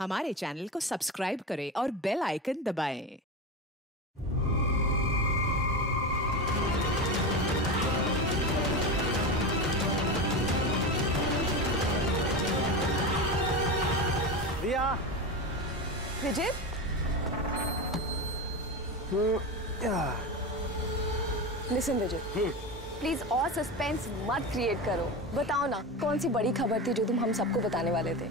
हमारे चैनल को सब्सक्राइब करें और बेल आइकन दबाएं। रिया, विजय, लिसन विजय, प्लीज और सस्पेंस मत क्रिएट करो। बताओ ना, कौन सी बड़ी खबर थी जो तुम हम सबको बताने वाले थे?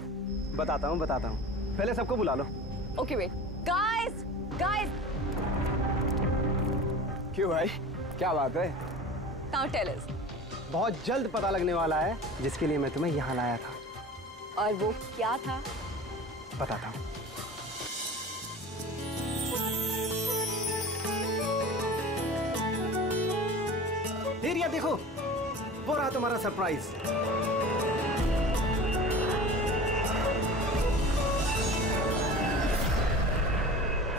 बताता हूँ। पहले सबको बुला लो। Okay wait, guys. क्यों भाई, क्या बात है? Now tell us. बहुत जल्द पता लगने वाला है जिसके लिए मैं तुम्हें यहाँ लाया था। और वो क्या था? बताता हूँ। रिया देखो, वो रहा तुम्हारा सरप्राइज।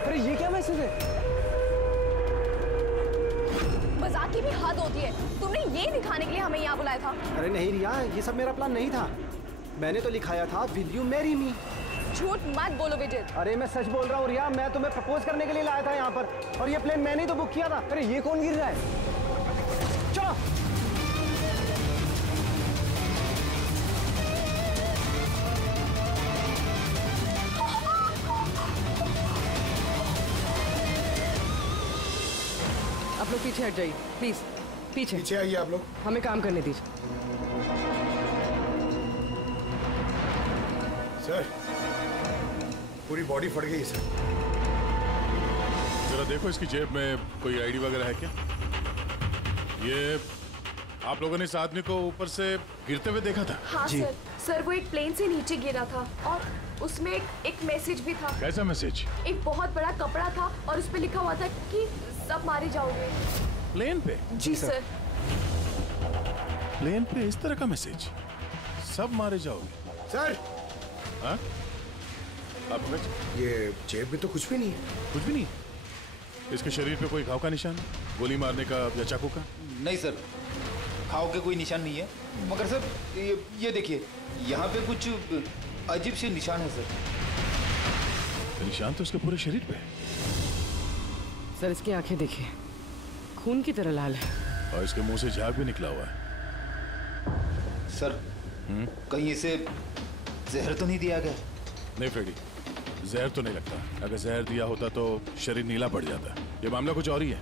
अरे ये क्या मैसेज है? मजाक की भी हद होती है। तुमने ये दिखाने के लिए हमें यहाँ बुलाया था? अरे नहीं रिया, ये सब मेरा प्लान नहीं था। मैंने तो लिखाया था विल यू मैरी मी। झूठ मत बोलो विजय। अरे मैं सच बोल रहा हूँ रिया, मैं तुम्हें प्रपोज करने के लिए लाया था यहाँ पर, और ये प्लेन मैंने ही तो बुक किया था। अरे ये कौन गिर रहा है? चलो। आप लोग पीछे हट जाइए प्लीज, पीछे आइए आप लोग। हमें काम करने दीजिए। सर, पूरी बॉडी फट गई सर। जरा देखो इसकी जेब में कोई आईडी वगैरह है क्या? ये आप लोगों ने इस आदमी को ऊपर से गिरते हुए देखा था? हाँ सर, वो एक प्लेन से नीचे गिरा था और उसमें एक मैसेज भी था। कैसा मैसेज? एक बहुत बड़ा कपड़ा था और उस पे लिखा हुआ था कि सब मारे जाओगे। प्लेन पे? जी सर। प्लेन पे इस तरह का मैसेज? सब मारे जाओगे? सर, हाँ? आप ये जेब में तो कुछ भी नहीं है। कुछ भी नहीं? इसके शरीर पे कोई घाव का निशान, गोली मारने का या चाकू का? नहीं सर, घाव के कोई निशान नहीं है। मगर सर ये देखिए, यहाँ पे कुछ अजीब से निशान है सर। निशान तो उसके पूरे शरीर पे है। सर इसकी आंखें देखिए, खून की तरह लाल है। और इसके मुंह से झाग भी निकला हुआ है। सर, कहीं इसे जहर तो नहीं दिया गया? नहीं फ्रेडी, जहर तो नहीं लगता। अगर जहर दिया होता तो शरीर नीला पड़ जाता। ये मामला कुछ और ही है।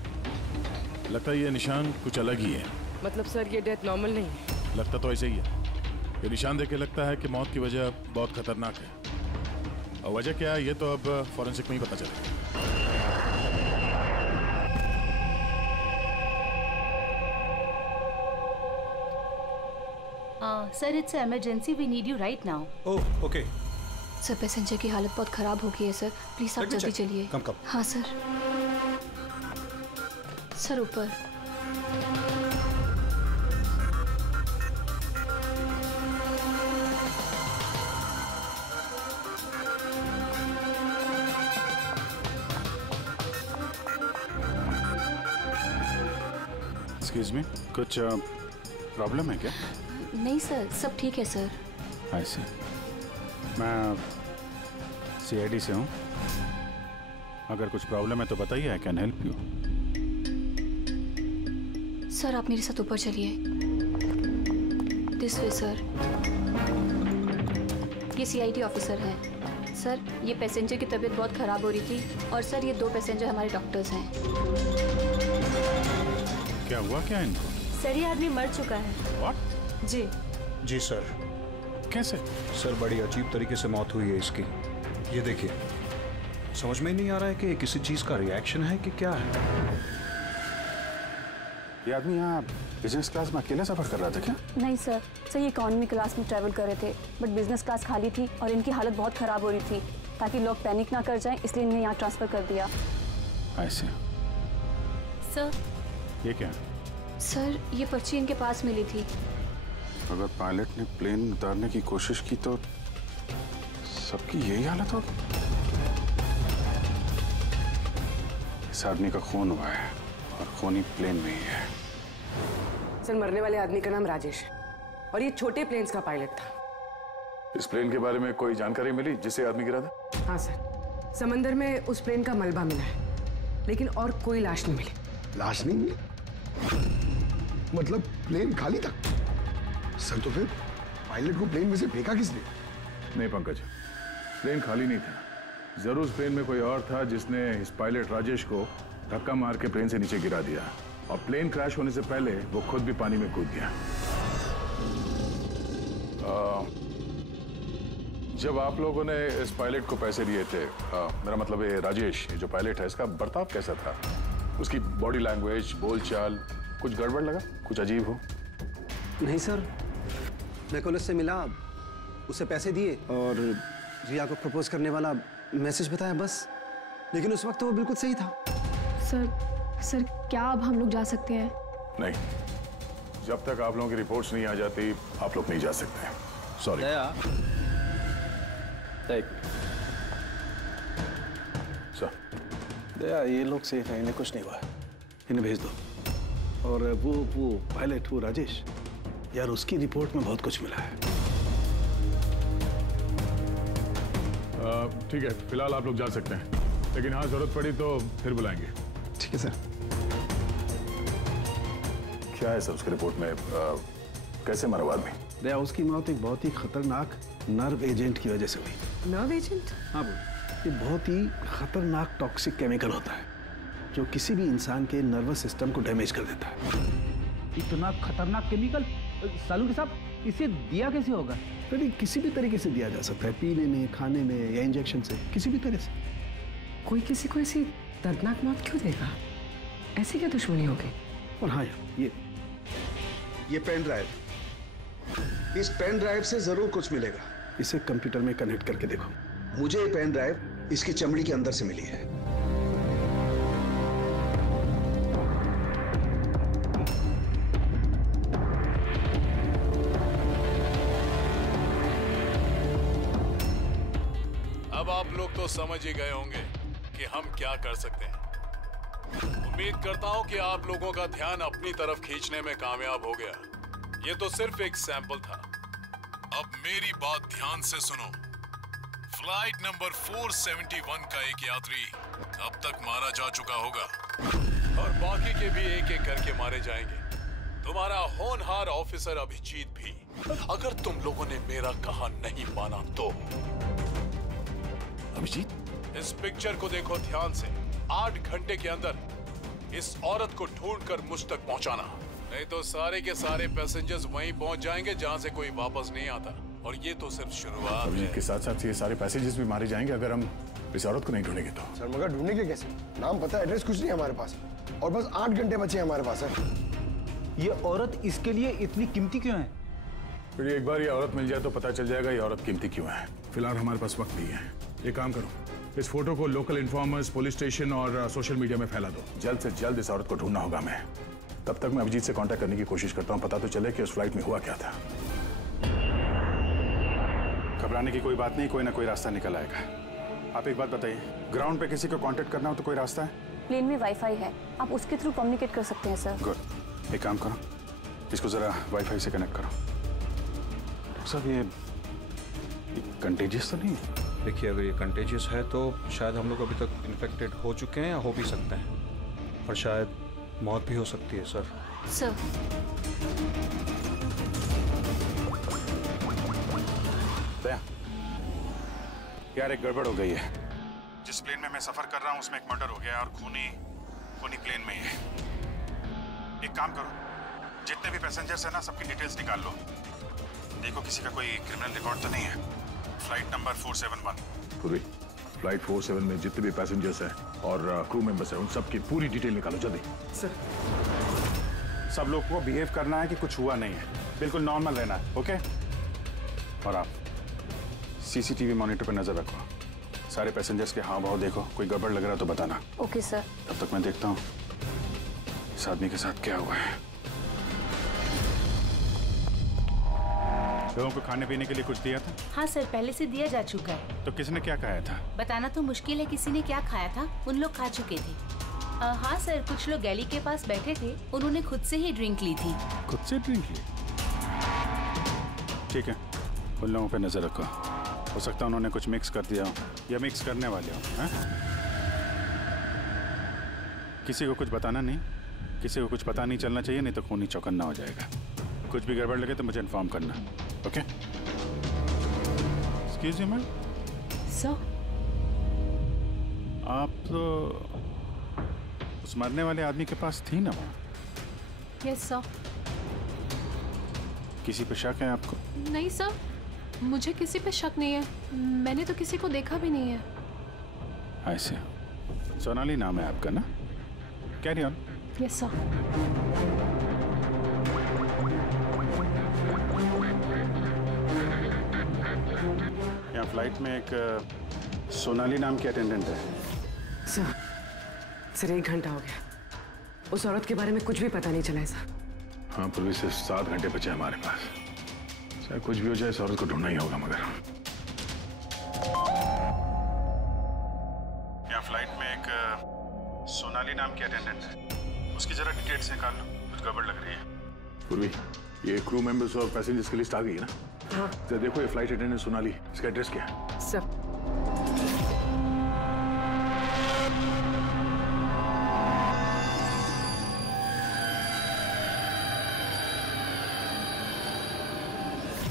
लगता है ये निशान कुछ अलग ही है। मतलब सर ये डेथ नॉर्मल नहीं है? लगता तो ऐसे ही है। ये निशान देख के लगता है कि मौत की वजह बहुत खतरनाक है। और वजह क्या है ये तो अब फॉरेंसिक में ही पता चलेगा। Sir it's emergency, we need you right now. Oh okay. Sir passenger की हालत बहुत खराब हो गई है सर, प्लीज आप जल्दी चलिए। कम। हाँ सर। सर ऊपर। एक्सक्यूज मी, कुछ प्रॉब्लम है क्या? नहीं सर, सब ठीक है सर। ऐसे मैं सीआईडी से हूँ। अगर कुछ प्रॉब्लम है तो बताइए, I can help you. Sir आप मेरे साथ ऊपर चलिए। This way sir. ये सीआईडी ऑफिसर है। सर ये पैसेंजर की तबीयत बहुत खराब हो रही थी और सर ये 2 पैसेंजर हमारे डॉक्टर्स हैं। क्या हुआ क्या इनको? सर ये आदमी मर चुका है। व्हाट? जी सर। कैसे? सर बड़ी अजीब तरीके से मौत हुई है इसकी। ये देखिए, समझ में ही नहीं आ रहा है कि किसी चीज का रिएक्शन है कि क्या है। ये आदमी यहाँ बिजनेस क्लास में अकेले सफर कर रहा था क्या? नहीं सर, ये इकोनॉमी क्लास में ट्रैवल कर रहे थे, बट बिजनेस क्लास खाली थी और इनकी हालत बहुत खराब हो रही थी। ताकि लोग पैनिक ना कर जाएं, इसलिए इन्हें यहाँ ट्रांसफर कर दिया। ऐसे? सर ये क्या? सर ये पर्ची इनके पास मिली थी। अगर पायलट ने प्लेन उतारने की कोशिश की तो सबकी यही हालत होगी। इस आदमी का खून हुआ है और खून ही प्लेन में ही है। सर मरने वाले आदमी का नाम राजेश है और ये छोटे प्लेन्स का पायलट था। इस प्लेन के बारे में कोई जानकारी मिली जिससे आदमी गिरा था? हाँ सर, समंदर में उस प्लेन का मलबा मिला है, लेकिन और कोई लाश नहीं मिली। लाश नहीं मिली? मतलब प्लेन खाली था? सर तो फिर पायलट को प्लेन में से फेंका किसने? नहीं पंकज, प्लेन खाली नहीं था। जरूर उस प्लेन में कोई और था जिसने इस पायलट राजेश को धक्का मार के प्लेन से नीचे गिरा दिया, और प्लेन क्रैश होने से पहले वो खुद भी पानी में कूद गया। जब आप लोगों ने इस पायलट को पैसे दिए थे, मेरा मतलब है राजेश, ये जो पायलट है, इसका बर्ताव कैसा था? उसकी बॉडी लैंग्वेज, बोलचाल, कुछ गड़बड़ लगा? कुछ अजीब हो? नहीं सर, मैं कल उससे मिला, उसे पैसे दिए और रिया को प्रपोज करने वाला मैसेज बताया बस। लेकिन उस वक्त तो वो बिल्कुल सही था। सर क्या अब हम लोग जा सकते हैं? नहीं, जब तक आप लोगों की रिपोर्ट्स नहीं आ जाती आप लोग नहीं जा सकते। सॉरी। सर, दया, ये लोग सेफ हैं, इन्हें कुछ नहीं हुआ, इन्हें भेज दो। और वो पायलट, वो राजेश, यार उसकी रिपोर्ट में बहुत कुछ मिला है। ठीक है, फिलहाल आप लोग जा सकते हैं, लेकिन हाँ जरूरत पड़ी तो फिर बुलाएंगे। ठीक है सर। क्या है सर उसकी रिपोर्ट में? कैसे मरा वो आदमी? दया, उसकी मौत एक बहुत ही खतरनाक नर्व एजेंट की वजह से हुई। Nerve agent? हाँ बोल। ये बहुत ही खतरनाक टॉक्सिक केमिकल होता है जो किसी भी इंसान के नर्वस सिस्टम को डैमेज कर देता है। इतना खतरनाक केमिकल सालू साहब, इसे दिया कैसे होगा? तो किसी भी तरीके से दिया जा सकता है, पीने में, खाने में या इंजेक्शन से, किसी भी तरह से। कोई किसी को ऐसी दर्दनाक मौत क्यों देगा? ऐसी क्या दुश्मनी होगी? और हाँ यार, ये पेन ड्राइव, इस पेन ड्राइव से जरूर कुछ मिलेगा। इसे कंप्यूटर में कनेक्ट करके देखो। मुझे ये पेन ड्राइव इसकी चमड़ी के अंदर से मिली है। अब आप लोग तो समझ ही गए होंगे कि हम क्या कर सकते हैं। उम्मीद करता हूं कि आप लोगों का ध्यान अपनी तरफ खींचने में कामयाब हो गया। ये तो सिर्फ एक सैंपल था। अब मेरी बात ध्यान से सुनो। फ्लाइट नंबर 471 का एक यात्री अब तक मारा जा चुका होगा, और बाकी के भी एक एक करके मारे जाएंगे। तुम्हारा होनहार ऑफिसर अभिजीत भी, अगर तुम लोगों ने मेरा कहा नहीं माना तो। अभिजीत, इस पिक्चर को देखो ध्यान से। 8 घंटे के अंदर इस औरत को ढूंढकर मुझ तक पहुंचाना, नहीं तो सारे के सारे पैसेंजर्स वहीं पहुंच जाएंगे जहां से कोई वापस नहीं आता। और ये तो सिर्फ शुरुआत है। के साथ साथ ये सारे पैसेंजर्स भी मारे जाएंगे अगर हम इस औरत को नहीं ढूंढेंगे तो। सर मगर ढूंढेंगे कैसे? नाम पता, एड्रेस कुछ नहीं हमारे पास, और बस 8 घंटे बचे हमारे पास है। ये औरत इसके लिए इतनी कीमती क्यों है? फिर एक बार ये औरत मिल जाए तो पता चल जाएगा ये औरत कीमती क्यों है। फिलहाल हमारे पास वक्त नहीं है। ये काम करो, इस फोटो को लोकल इन्फॉर्मर्स, पुलिस स्टेशन और सोशल मीडिया में फैला दो। जल्द से जल्द इस औरत को ढूंढना होगा हमें। तब तक मैं अभिजीत से कांटेक्ट करने की कोशिश करता हूं, पता तो चले कि उस फ्लाइट में हुआ क्या था। घबराने की कोई बात नहीं, कोई ना कोई रास्ता निकल आएगा। आप एक बात बताइए, ग्राउंड पे किसी को कांटेक्ट करना हो तो कोई रास्ता है? प्लेन में वाईफाई है, आप उसके थ्रू कम्युनिकेट कर सकते हैं सर। गुड, एक काम करो, इसको जरा वाईफाई से कनेक्ट करो। डॉक्टर साहब, ये कंटेजियस तो नहीं है? देखिए, अगर ये कंटेजियस है तो शायद हम लोग अभी तक इन्फेक्टेड हो चुके हैं या हो भी सकते हैं, और शायद मौत भी हो सकती है सर। सर यार, एक गड़बड़ हो गई है। जिस प्लेन में मैं सफर कर रहा हूँ उसमें एक मर्डर हो गया और खूनी प्लेन में ही है। एक काम करो, जितने भी पैसेंजर्स हैं ना, सबकी डिटेल्स निकाल लो। देखो किसी का कोई क्रिमिनल रिकॉर्ड तो नहीं है। Flight number 471। पूरी फ्लाइट 47 में जितने भी पैसेंजर्स हैं और क्रू मेंबर्स हैं, उन सबकी पूरी डिटेल निकालो जल्दी। सर, सब लोग को बिहेव करना है कि कुछ हुआ नहीं है, बिल्कुल नॉर्मल रहना है, ओके? और आप सीसीटीवी मॉनिटर पर नजर रखो, सारे पैसेंजर्स के हाव भाव देखो, कोई गड़बड़ लग रहा है तो बताना। Okay sir. तब तक मैं देखता हूँ इस आदमी के साथ क्या हुआ है। लोगों को खाने पीने के लिए कुछ दिया था? हाँ सर, पहले से दिया जा चुका है। तो किसने क्या खाया था? बताना तो मुश्किल है किसी ने क्या खाया था, उन लोग खा चुके थे। हाँ सर, कुछ लोग गैली के पास बैठे थे, उन्होंने खुद से ही ड्रिंक ली थी। खुद से ड्रिंक ली? ठीक है, उन लोगों पे नजर रखो, हो सकता है उन्होंने कुछ मिक्स कर दिया हो या मिक्स करने वाले हो। हैं? किसी को कुछ बताना नहीं, किसी को कुछ पता नहीं चलना चाहिए, नहीं तो खूनी चौकन्ना हो जाएगा। कुछ भी गड़बड़ लगे तो मुझे इन्फॉर्म करना, okay? Excuse me ma'am. Sir आप तो उस मरने वाले आदमी के पास थी ना वहाँ? Yes sir. किसी पे शक है आपको? नहीं सर, मुझे किसी पे शक नहीं है, मैंने तो किसी को देखा भी नहीं है। ऐसे सोनाली नाम है आपका ना? Carry on. Yes sir. यहाँ फ्लाइट में एक सोनाली नाम की अटेंडेंट है। सर 1 घंटा हो गया, उस औरत के बारे में कुछ भी पता नहीं चला है सर। हाँ, पूर्वी से 7 घंटे बचे हमारे पास। चाहे कुछ भी हो जाए, इस औरत को ढूंढना ही होगा। मगर यहाँ फ्लाइट में एक सोनाली नाम की अटेंडेंट है, उसकी जरा डिटेल्स निकाल लो, कुछ गड़बड़ लग रही है। पूर्वी, ये क्रू मेंबर्स और पैसेंजर्स की लिस्ट आ गई है ना? हाँ। तो देखो, ये फ्लाइट अटेंडेंट सोनाली, इसका एड्रेस क्या है? सर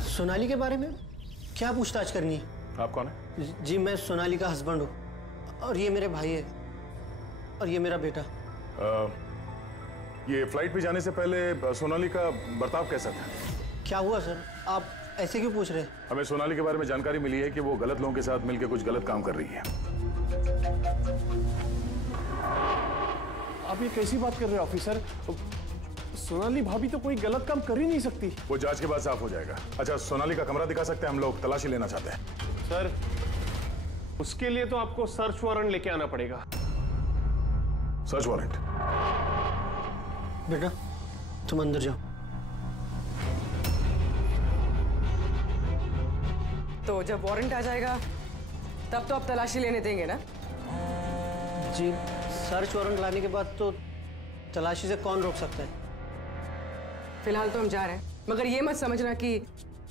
सोनाली के बारे में क्या पूछताछ करनी है? आप कौन है? जी मैं सोनाली का हस्बैंड हूँ, और ये मेरे भाई है, और ये मेरा बेटा। ये फ्लाइट पे जाने से पहले सोनाली का बर्ताव कैसा था? क्या हुआ सर, आप ऐसे क्यों पूछ रहे हैं? हमें सोनाली के बारे में जानकारी मिली है कि वो गलत लोगों के साथ मिलकर कुछ गलत काम कर रही है। आप ये कैसी बात कर रहे हैं ऑफिसर? सोनाली भाभी तो कोई गलत काम कर ही नहीं सकती। वो जांच के बाद साफ हो जाएगा। अच्छा, सोनाली का कमरा दिखा सकते हैं? हम लोग तलाशी लेना चाहते हैं। सर, उसके लिए तो आपको सर्च वारंट लेके आना पड़ेगा। Search warrant? बेटा तुम अंदर जाओ। तो जब वारंट आ जाएगा तब तो आप तलाशी लेने देंगे ना? जी सर्च वारंट लाने के बाद तो तलाशी से कौन रोक सकता है? फिलहाल तो हम जा रहे हैं, मगर ये मत समझना कि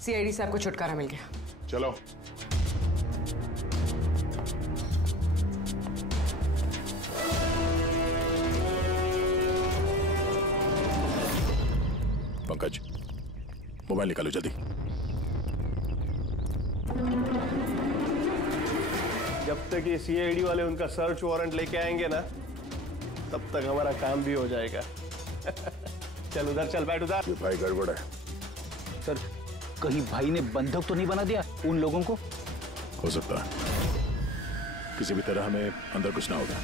सीआईडी साहब को छुटकारा मिल गया। चलो। पंकज, मोबाइल निकालो जल्दी। जब तक ये सीआईडी वाले उनका सर्च वारंट लेके आएंगे ना, तब तक हमारा काम भी हो जाएगा। चल उधर चल, बैठ उधर। ये भाई गड़बड़ है। सर, कहीं भाई ने बंधक तो नहीं बना दिया उन लोगों को? हो सकता है, किसी भी तरह हमें अंदर कुछ ना होगा।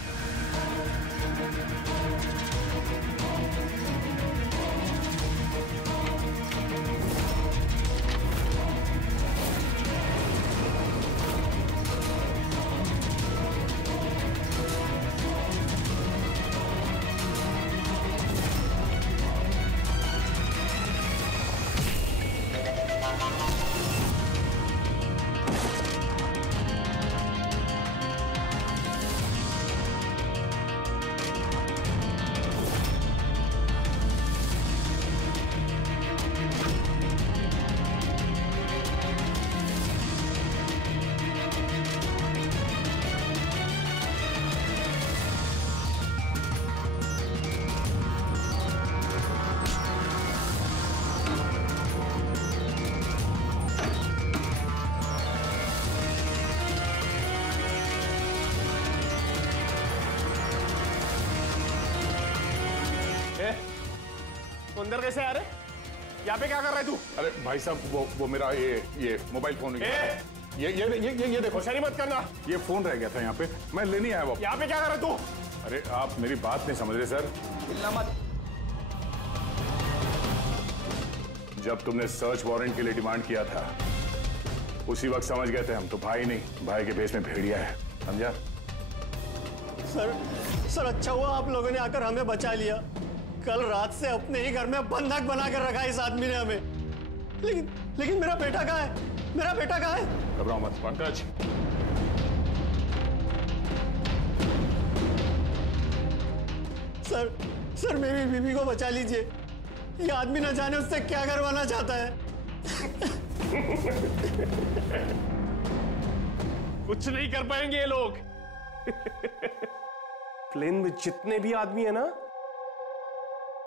अंदर कैसे आ रहे? यहाँ पे क्या कर रहा है तू? अरे भाई साहब, वो मेरा ये मोबाइल फोन ये देखो। होशियारी मत करना। ये फोन रह गया था यहाँ पे, मैं लेने आया वो। यहाँ पे क्या कर रहा है तू? अरे आप मेरी बात नहीं समझ रहे सर। हिलना मत। जब तुमने सर्च वारंट के लिए डिमांड किया था, उसी वक्त समझ गए थे हम तो भाई नहीं, भाई के भेष में भेड़िया है, समझा? सर अच्छा हुआ आप लोगों ने आकर हमें बचा लिया। कल रात से अपने ही घर में बंधक बना कर रखा इस आदमी ने हमें। लेकिन मेरा बेटा कहाँ है? मेरा बेटा कहाँ है? घबराओ मत पंकज। सर मेरी बीवी को बचा लीजिए। ये आदमी न जाने उससे क्या करवाना चाहता है। कुछ नहीं कर पाएंगे ये लोग। प्लेन में जितने भी आदमी है ना,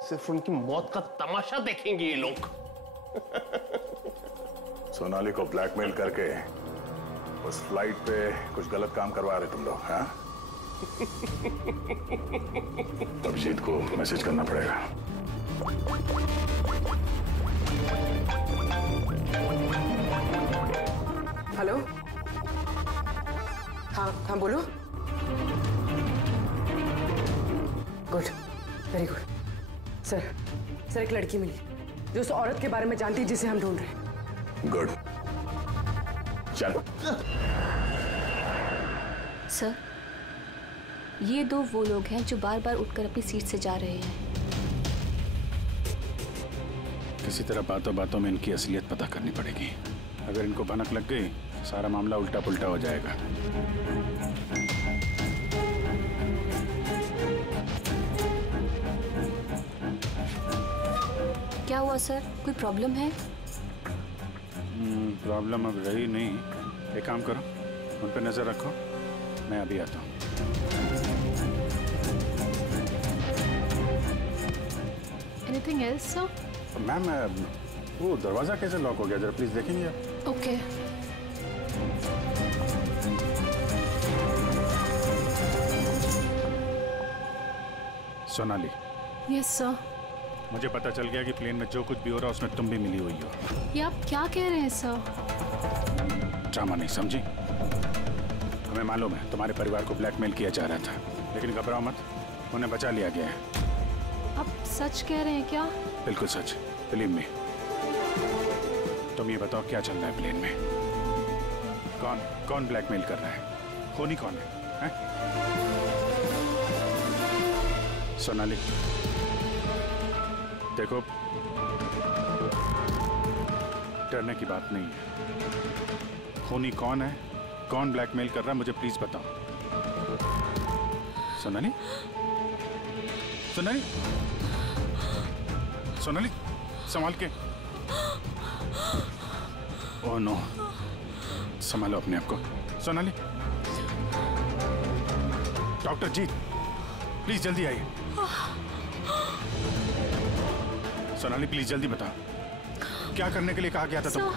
सिर्फ उनकी मौत का तमाशा देखेंगे ये लोग। सोनाली को ब्लैकमेल करके उस फ्लाइट पे कुछ गलत काम करवा रहे तुम लोग, हाँ? अभिजीत को मैसेज करना पड़ेगा। हेलो, हाँ हाँ बोलो। Good, very good. सर एक लड़की मिली जो उस औरत के बारे में जानती है जिसे हम ढूंढ रहे हैं। गुड, चलो। सर, ये दो वो लोग हैं जो बार बार उठकर अपनी सीट से जा रहे हैं। किसी तरह बातों बातों में इनकी असलियत पता करनी पड़ेगी। अगर इनको भनक लग गई, सारा मामला उल्टा पुल्टा हो जाएगा। क्या हुआ सर, कोई प्रॉब्लम है? प्रॉब्लम अब रही नहीं। एक काम करो, उन पर नजर रखो, मैं अभी आता हूँ। Anything else, sir? मैम, वो दरवाजा कैसे लॉक हो गया, जरा प्लीज देखेंगे आप? ओके। सोनाली। Yes sir. मुझे पता चल गया कि प्लेन में जो कुछ भी हो रहा है उसमें तुम भी मिली हुई हो। ये आप क्या कह रहे हैं सर? ड्रामा नहीं समझी? हमें मालूम है तुम्हारे परिवार को ब्लैकमेल किया जा रहा था, लेकिन घबराओ मत, उन्हें बचा लिया गया है। आप सच कह रहे हैं क्या? बिल्कुल सच, बिलीव मी। तुम ये बताओ क्या चल रहा है प्लेन में? कौन ब्लैकमेल कर रहा है? खूनी कौन है? सोनाली देखो, डरने की बात नहीं है। खूनी कौन है, कौन ब्लैकमेल कर रहा है, मुझे प्लीज बताओ। सोनाली, सोनाली, सोनाली, संभाल के। ओह नो, संभालो अपने आप को। सोनाली, डॉक्टर जी प्लीज जल्दी आइए। सोनाली प्लीज जल्दी बताओ, क्या करने के लिए कहा गया था तुमको?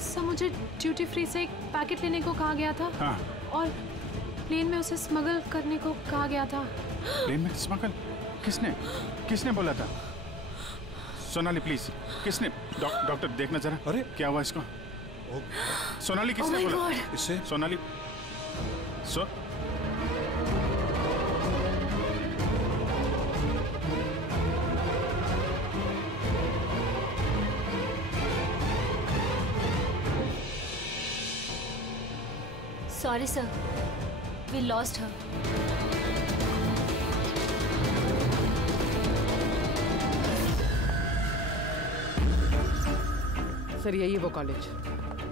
सर, मुझे ड्यूटी फ्री से एक पैकेट लेने को कहा गया था। हाँ। और प्लेन में उसे स्मगल करने को कहा गया था। प्लेन में स्मगल? किसने बोला था? सोनाली प्लीज, किसने? डॉक्टर देखना जरा। अरे क्या हुआ इसको? सोनाली किसने बोला? इससे Sonali Sorry, sir. We lost her. Sir, यही है वो कॉलेज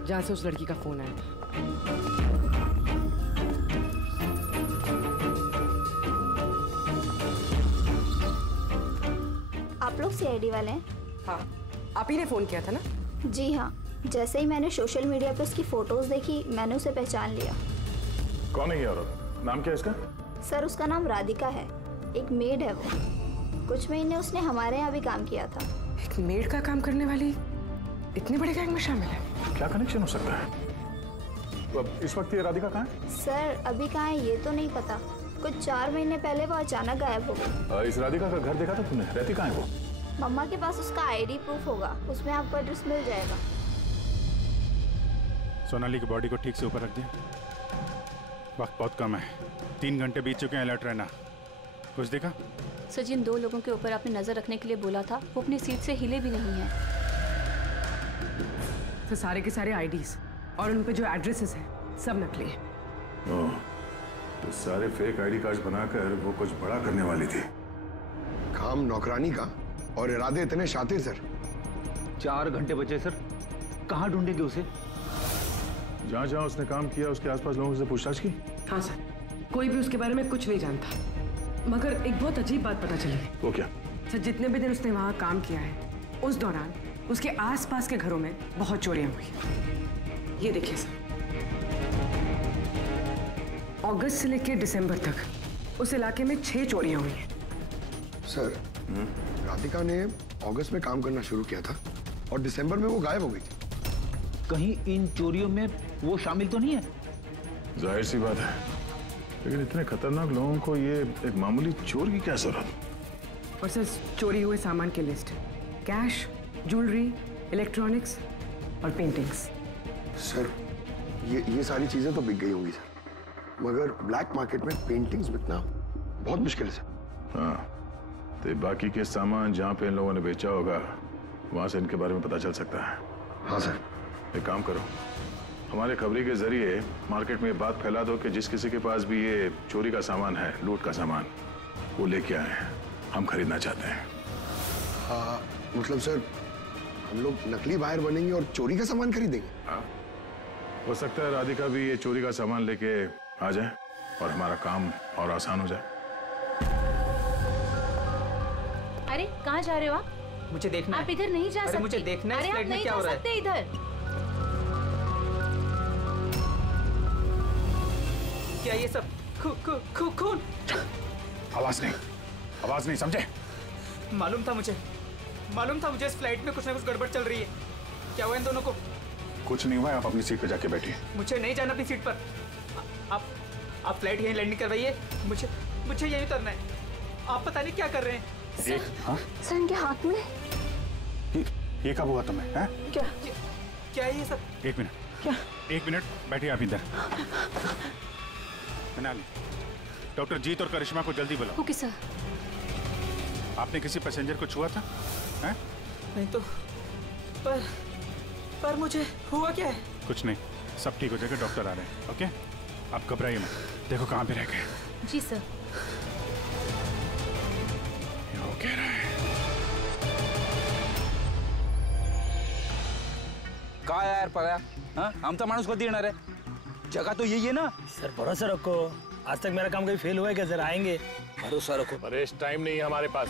जहाँ से उस लड़की का फोन आया। आप लोग सीआईडी वाले हैं? हाँ, आप ही ने फोन किया था ना? जी हाँ, जैसे ही मैंने सोशल मीडिया पे उसकी फोटोज देखी, मैंने उसे पहचान लिया। कौन है ये औरत? नाम क्या है इसका? सर, उसका नाम राधिका है, एक मेड है वो। कुछ महीने उसने हमारे यहाँ भी काम किया था। एक मेड का काम करने वाली इतने बड़े गैंग में शामिल है? क्या कनेक्शन हो सकता है? तो अब इस वक्त ये राधिका कहाँ है? सर, अभी कहाँ है ये तो नहीं पता। कुछ 4 महीने पहले वो अचानक गायब हो गई। इस राधिका का घर देखा था तुमने? रहती कहाँ है वो? मम्मा के पास उसका आईडी प्रूफ होगा, उसमें आपको एड्रेस मिल जाएगा। सोनाली की बॉडी को ठीक से ऊपर रख दिया। वक्त बहुत कम है, 3 घंटे बीत चुके हैं, अलर्ट रहना। कुछ देखा? सर, जिन 2 लोगों के ऊपर आपने नजर रखने के लिए बोला था, वो अपनी सीट से हिले भी नहीं है। तो सारे के सारे आईडीज और उन पे जो एड्रेसेस हैं सब नकली हैं। ओह, तो सारे फेक आईडी कार्ड बनाकर वो कुछ बड़ा करने वाली थी। काम नौकरानी का और इरादे इतने शातिर सर। 4 घंटे बचे सर, कहाँ ढूंढेंगे उसे? जहाँ जहाँ उसने काम किया उसके आसपास लोगों से पूछताछ की? हाँ सर, कोई भी उसके बारे में कुछ नहीं जानता। मगर एक बहुत अजीब बात पता चली। वो क्या? सर, जितने भी दिन उसने वहाँ काम किया है, उस दौरान उसके आसपास के घरों में बहुत चोरियां हुई। ये देखिए सर, अगस्त से लेकर दिसंबर तक उस इलाके में 6 चोरियां हुई हैं। सर, राधिका ने अगस्त में काम करना शुरू किया था और दिसंबर में वो गायब हो गई थी। कहीं इन चोरियों में वो शामिल तो नहीं है? जाहिर सी बात है, लेकिन इतने खतरनाक लोगों को ये एक मामूली चोर की क्या जरूरत? और सर, चोरी हुए सामान की लिस्ट, कैश, ज्वेलरी, इलेक्ट्रॉनिक्स और पेंटिंग्स। सर, ये सारी चीजें तो बिक गई होंगी सर, मगर ब्लैक मार्केट में पेंटिंग्स बिकना बहुत मुश्किल है सर। हाँ, तो बाकी के सामान जहाँ पे इन लोगों ने बेचा होगा वहां से इनके बारे में पता चल सकता है। हाँ सर। एक काम करो, हमारे खबरी के जरिए मार्केट में ये बात फैला दो कि जिस किसी के पास भी ये चोरी का सामान है, लूट का सामान, वो लेके आए हैं, हम खरीदना चाहते हैं। हाँ, मतलब सर, हम लोग नकली बाहर बनेंगे और चोरी का सामान खरीदेंगे? हाँ, हो सकता है राधिका भी ये चोरी का सामान लेके आ जाए और हमारा काम और आसान हो जाए। अरे कहाँ जा रहे हो आप? मुझे देखना आप इधर नहीं जा सकते। मुझे देखना है, अरे आप नहीं जा सकते इधर। क्या ये सब खून? आवाज नहीं, समझे? मालूम था मुझे इस फ्लाइट में कुछ ना कुछ गड़बड़ चल रही है। क्या हुआ इन दोनों को? कुछ नहीं हुआ, आप अपनी सीट पे जाके बैठिए। मुझे नहीं जाना अपनी सीट पर। आप फ्लाइट यहीं लैंडिंग करवाइए, मुझे यहीं उतरना है। आप पता नहीं क्या कर रहे हैं। सर, इनके हाथ में ये कब हुआ तुम्हें? क्या है ये सब? एक मिनट बैठिए आप इधर। मनाली, डॉक्टर जीत और करिश्मा को जल्दी बुलाओ। Okay sir. आपने किसी पैसेंजर को छुआ था? नहीं तो, पर मुझे हुआ क्या है? कुछ नहीं, सब ठीक हो जाएगा, डॉक्टर आ रहे हैं। ओके, आप घबराइए मत। देखो कहाँ पे रह गए। जी सर। ये हो कह रहा है। काय यार पळ्या, हाँ? आमचा माणूस कधी येणार आहे? जगह तो यही है ना। सर भरोसा रखो, आज तक मेरा काम कभी फेल हुआ है क्या? जरा आएंगे, भरोसा रखो। परेश, टाइम नहीं है हमारे पास।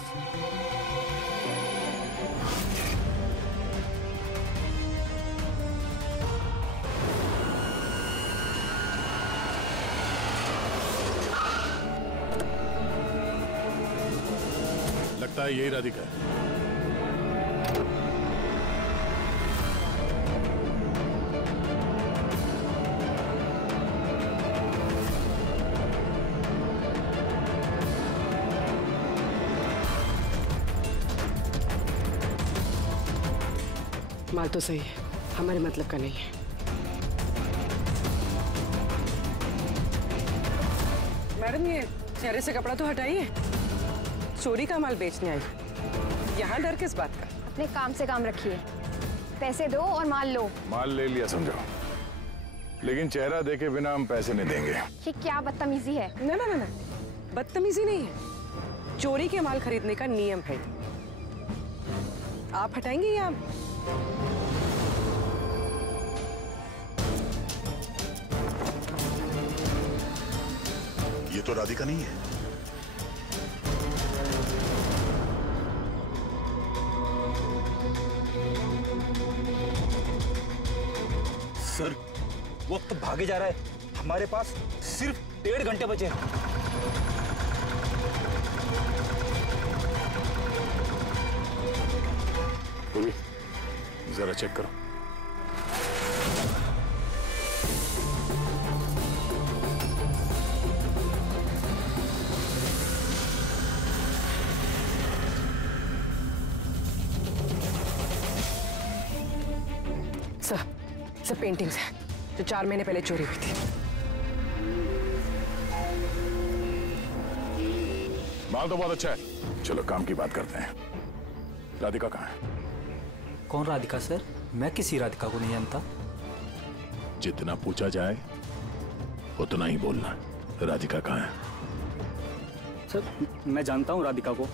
लगता है यही राधिका है। माल तो सही है, हमारे मतलब का नहीं है। मैडम, ये चेहरे से कपड़ा तो हटाइए। चोरी का माल बेचने आई, यहाँ डर किस बात का? अपने काम से काम रखिए। पैसे दो और माल लो। माल ले लिया समझो, लेकिन चेहरा देखे बिना हम पैसे नहीं देंगे। ये क्या बदतमीजी है? ना, बदतमीजी नहीं है, चोरी के माल खरीदने का नियम है। आप हटाएंगे या? ये तो राधिका नहीं है। सर, वक्त भागे जा रहा है, हमारे पास सिर्फ 1.5 घंटे बचे हैं। जरा चेक करो। सब पेंटिंग्स हैं जो 4 महीने पहले चोरी हुई थी। माल तो बहुत अच्छा है, चलो काम की बात करते हैं। राधिका कहाँ है? कौन राधिका सर? मैं किसी राधिका को नहीं जानता। जितना पूछा जाए उतना ही बोलना। राधिका कहाँ है? सर, मैं जानता हूँ राधिका को,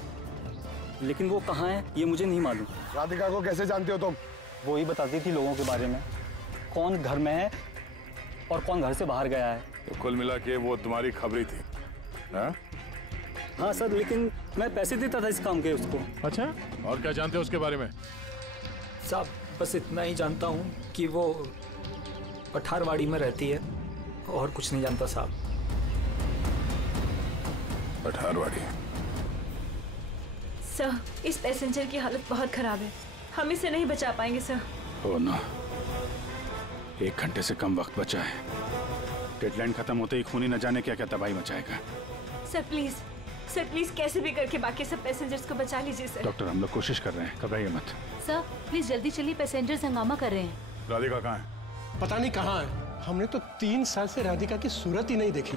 लेकिन वो कहाँ है ये मुझे नहीं मालूम। राधिका को कैसे जानते हो तुम? वो ही बताती थी लोगों के बारे में, कौन घर में है और कौन घर से बाहर गया है। तो कुल मिला के वो तुम्हारी खबरी थी? हाँ सर, लेकिन मैं पैसे देता था इस काम के उसको। अच्छा, और क्या जानते हो उसके बारे में? साहब बस इतना ही जानता हूँ कि वो पठारवाड़ी में रहती है, और कुछ नहीं जानता साहब। पठारवाड़ी? सर, इस पैसेंजर की हालत बहुत खराब है, हम इसे नहीं बचा पाएंगे सर। ओ ना, 1 घंटे से कम वक्त बचा है। डेडलाइन खत्म होते ही खूनी न जाने क्या क्या तबाही मचाएगा। सर प्लीज कैसे भी करके बाकी सब पैसेंजर्स को बचा लीजिए सर। डॉक्टर, हम लोग कोशिश कर रहे हैं, घबराइए मत। सर प्लीज जल्दी चलिए, पैसेंजर्स हंगामा कर रहे हैं। राधिका कहाँ है? पता नहीं कहाँ है। हमने तो 3 साल से राधिका की सूरत ही नहीं देखी।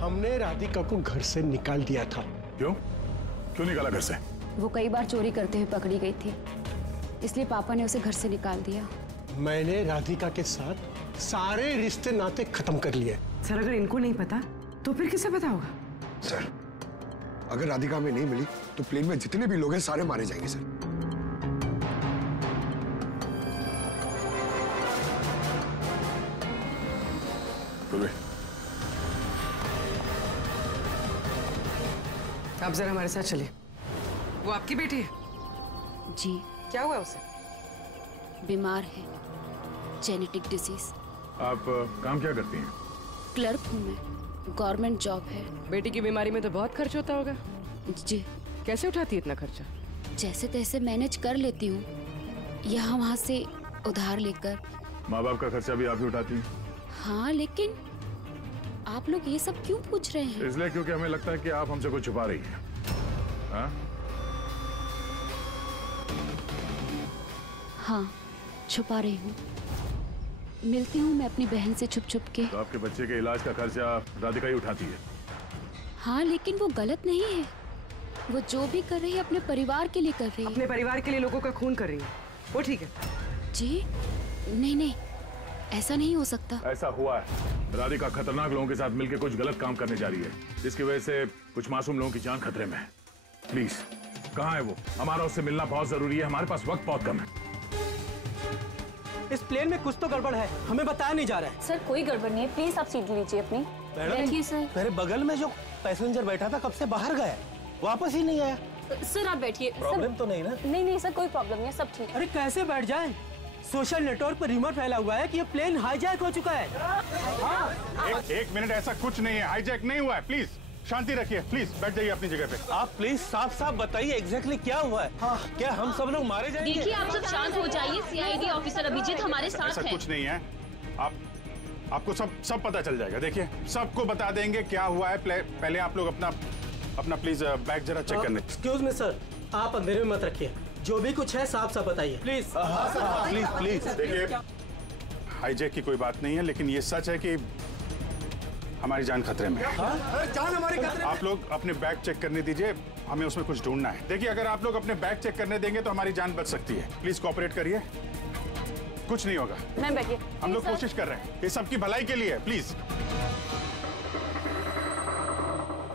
हमने राधिका को घर से निकाल दिया था। क्यों निकाला घर से? वो कई बार चोरी करते हुए पकड़ी गई थी, इसलिए पापा ने उसे घर से निकाल दिया। मैंने राधिका के साथ सारे रिश्ते नाते खत्म कर लिए। सर अगर इनको नहीं पता तो फिर किसे पता होगा? सर अगर राधिका हमें नहीं मिली तो प्लेन में जितने भी लोग हैं सारे मारे जाएंगे सर। आप जरा हमारे साथ चलिए। वो आपकी बेटी है? जी। क्या हुआ उसे? बीमार है, जेनेटिक डिजीज। आप काम क्या करती हैं? क्लर्क हूँ मैं, गवर्नमेंट जॉब है। बेटी की बीमारी में तो बहुत खर्च होता होगा। जी। कैसे उठाती है इतना खर्चा? जैसे तैसे मैनेज कर लेती हूँ, यहाँ वहाँ से उधार लेकर। माँ बाप का खर्चा भी आप ही उठाती हैं? हाँ, लेकिन आप लोग ये सब क्यों पूछ रहे हैं? इसलिए क्योंकि हमें लगता है कि आप हमसे कुछ छुपा रही हैं। हाँ, छुपा रही हूँ। मिलती हूँ मैं अपनी बहन से छुप छुप के। तो आपके बच्चे के इलाज का खर्चा राधिका ही उठाती है? हाँ, लेकिन वो गलत नहीं है। वो जो भी कर रही है अपने परिवार के लिए कर रही है। अपने परिवार के लिए लोगों का खून कर रही है, वो ठीक है? जी नहीं, ऐसा नहीं हो सकता। ऐसा हुआ है। राधिका खतरनाक लोगों के साथ मिलकर कुछ गलत काम करने जा रही है, जिसकी वजह से कुछ मासूम लोगों की जान खतरे में है। प्लीज, कहाँ है वो? हमारा उससे मिलना बहुत जरूरी है, हमारे पास वक्त बहुत कम है। इस प्लेन में कुछ तो गड़बड़ है, हमें बताया नहीं जा रहा है। सर कोई गड़बड़ नहीं है, प्लीज आप सीट लीजिए अपनी। बैठिए सर। मेरे बगल में जो पैसेंजर बैठा था कब से बाहर गया, वापस ही नहीं आया। सर आप बैठिए। प्रॉब्लम तो नहीं ना? नहीं सर, कोई प्रॉब्लम नहीं, सब ठीक। अरे कैसे बैठ जाए? सोशल नेटवर्क पर रिमोट फैला हुआ है कि ये प्लेन हाईजैक हो चुका है। एक मिनट, ऐसा कुछ नहीं है, हाईजैक नहीं हुआ है। प्लीज शांति रखिए, प्लीज बैठ जाइए अपनी जगह पे। आप प्लीज साफ बताइए एग्जैक्टली क्या हुआ है। क्या हम सब लोग मारे जाएंगे? देखिए आप सब शांत हो जाइए, सीआईडी ऑफिसर अभिजीत हमारे साथ ऐसा है। कुछ नहीं है, आपको सब पता चल जाएगा। देखिए सबको बता देंगे क्या हुआ है। पहले आप लोग अपना प्लीज बैग जरा चेक करने। एक्सक्यूज मी सर, आप अंधेरे में मत रखिए, जो भी कुछ है साफ बताइए प्लीज। प्लीज देखिए, हाईजैक की कोई बात नहीं है, लेकिन ये सच है कि हमारी जान खतरे में है। जान हमारी खतरे में। आप लोग अपने बैग चेक करने दीजिए, हमें उसमें कुछ ढूंढना है। देखिए अगर आप लोग अपने बैग चेक करने देंगे तो हमारी जान बच सकती है। प्लीज कोऑपरेट करिए, कुछ नहीं होगा। मैम बैठिए। हम लोग कोशिश कर रहे हैं, ये सबकी भलाई के लिए है, प्लीज।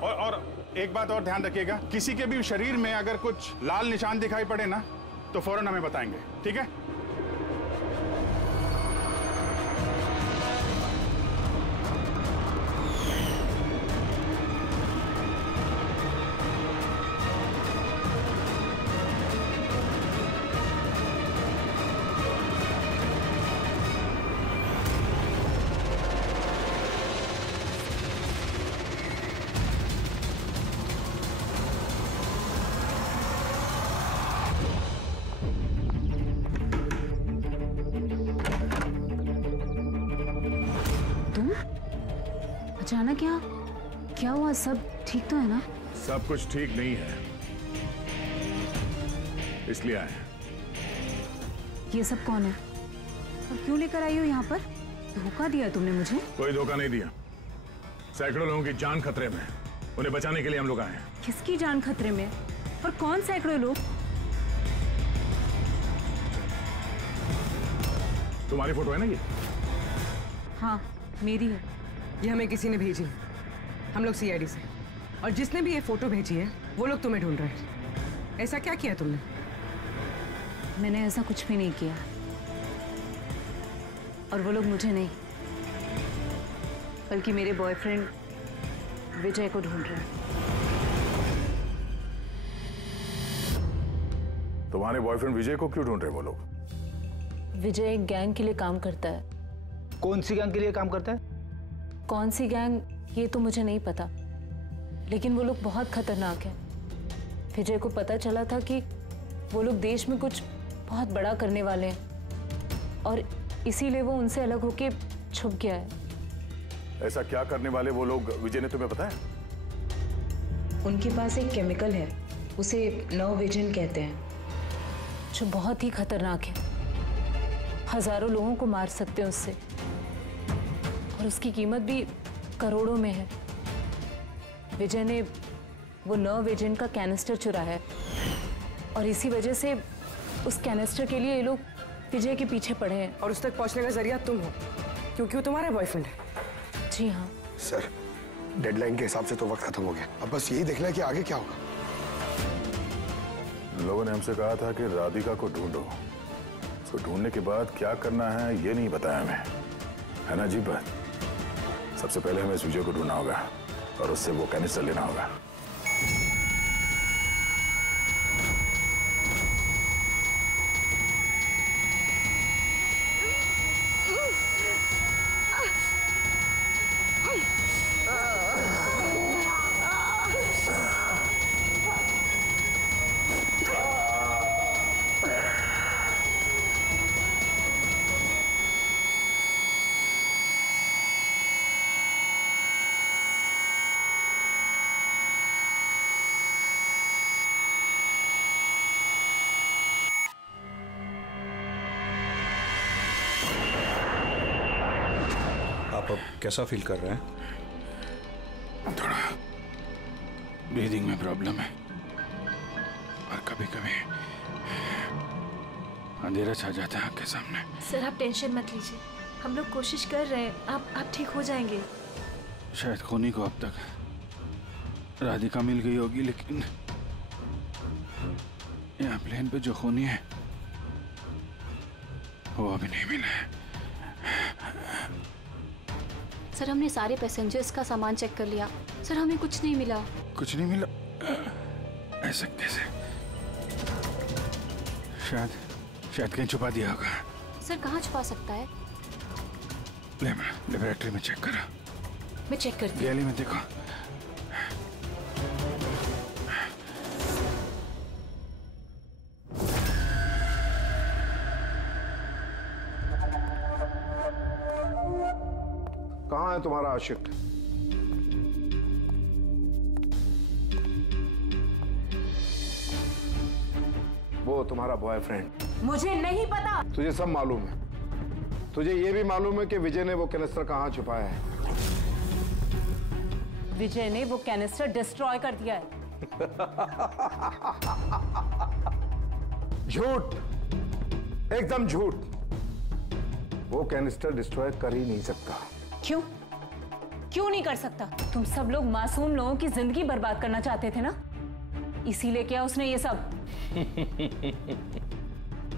और एक बात और ध्यान रखिएगा, किसी के भी शरीर में अगर कुछ लाल निशान दिखाई पड़े ना तो फौरन हमें बताएंगे, ठीक है? अचानक क्या हुआ? सब ठीक तो है ना? सब कुछ ठीक नहीं है, इसलिए आए हैं। ये सब कौन है और क्यों लेकर आई हो यहाँ पर? धोखा दिया तुमने मुझे। कोई धोखा नहीं दिया, सैकड़ों लोगों की जान खतरे में है, उन्हें बचाने के लिए हम लोग आए हैं। किसकी जान खतरे में और कौन सैकड़ों लोग? तुम्हारी फोटो है ना ये? हाँ मेरी है। ये हमें किसी ने भेजी, हम लोग सीआईडी से, और जिसने भी ये फोटो भेजी है वो लोग तुम्हें ढूंढ रहे हैं। ऐसा क्या किया तुमने? मैंने ऐसा कुछ भी नहीं किया, और वो लोग मुझे नहीं बल्कि मेरे बॉयफ्रेंड विजय को ढूंढ रहे हैं। तुम्हारे बॉयफ्रेंड विजय को क्यों ढूंढ रहे वो लोग? विजय एक गैंग के लिए काम करता है। कौन सी गैंग के लिए काम करता है? कौन सी गैंग ये तो मुझे नहीं पता, लेकिन वो लोग बहुत खतरनाक हैं। विजय को पता चला था कि वो लोग देश में कुछ बहुत बड़ा करने वाले हैं और इसीलिए वो उनसे अलग होके छुप गया है। ऐसा क्या करने वाले वो लोग विजय ने तुम्हें बताया? उनके पास एक केमिकल है, उसे नव विजन कहते हैं, जो बहुत ही खतरनाक है। हजारों लोगों को मार सकते हैं उससे और उसकी कीमत भी करोड़ों में है। विजय ने वो नव विजन का कैनिस्टर चुराया है और इसी वजह से उस कैनिस्टर के लिए ये लोग विजय के पीछे पड़े हैं। और उस तक पहुंचने का जरिया तुम हो, क्योंकि वो तुम्हारा बॉयफ्रेंड है। जी हाँ सर, डेडलाइन के हिसाब से तो वक्त खत्म हो गया, अब बस यही देखना है कि आगे क्या होगा। लोगों ने हमसे कहा था कि राधिका को ढूंढो, उसको ढूंढने के बाद क्या करना है ये नहीं बताया हमें, है ना? अजीब बात। सबसे पहले हमें इस विजय को ढूंढना होगा और उससे वो कैनिस्टर लेना होगा। आप अब कैसा फील कर रहे हैं? थोड़ा ब्रीदिंग में प्रॉब्लम है और कभी कभी अंधेरा छा जाता है आंखें सामने। सर आप टेंशन मत लीजिए, हम लोग कोशिश कर रहे हैं, आप ठीक हो जाएंगे। शायद खूनी को अब तक राधिका मिल गई होगी, लेकिन यहाँ प्लेन पे जो खूनी है वो अभी नहीं मिला है। सर हमने सारे पैसेंजर्स का सामान चेक कर लिया, सर हमें कुछ नहीं मिला। कुछ नहीं मिला? ऐसा कैसे? शायद कहीं छुपा दिया होगा। सर कहाँ छुपा सकता है? लेबोरेटरी में चेक करो। मैं चेक करती हूँ। गैली में देखो। कहाँ है तुम्हारा आशिक? वो तुम्हारा बॉयफ्रेंड। मुझे नहीं पता। तुझे सब मालूम है। तुझे ये भी मालूम है कि विजय ने वो कैनिस्टर कहाँ छुपाया है। विजय ने वो कैनिस्टर डिस्ट्रॉय कर दिया है। झूठ, एकदम झूठ। वो कैनिस्टर डिस्ट्रॉय कर ही नहीं सकता। क्यों नहीं कर सकता? तुम सब लोग मासूम लोगों की जिंदगी बर्बाद करना चाहते थे ना, इसीलिए क्या उसने ये सब?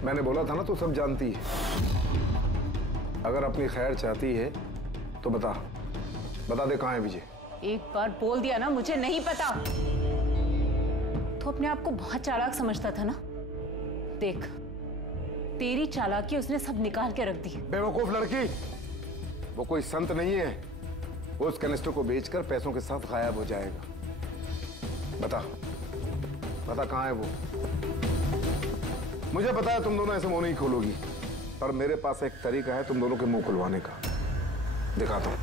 मैंने बोला था ना, तू सब जानती है। अगर अपनी खैर चाहती है तो बता दे कहाँ है विजय। एक बार बोल दिया ना मुझे नहीं पता, तो अपने आप को बहुत चालाक समझता था ना। देख तेरी चालाकी उसने सब निकाल के रख दी। बेवकूफ लड़की, वो कोई संत नहीं है। वो उस कैनिस्टर को बेचकर पैसों के साथ गायब हो जाएगा। बता कहाँ है वो। मुझे पता है तुम दोनों ऐसे मुंह नहीं खोलोगी, पर मेरे पास एक तरीका है तुम दोनों के मुंह खुलवाने का। दिखाता हूं।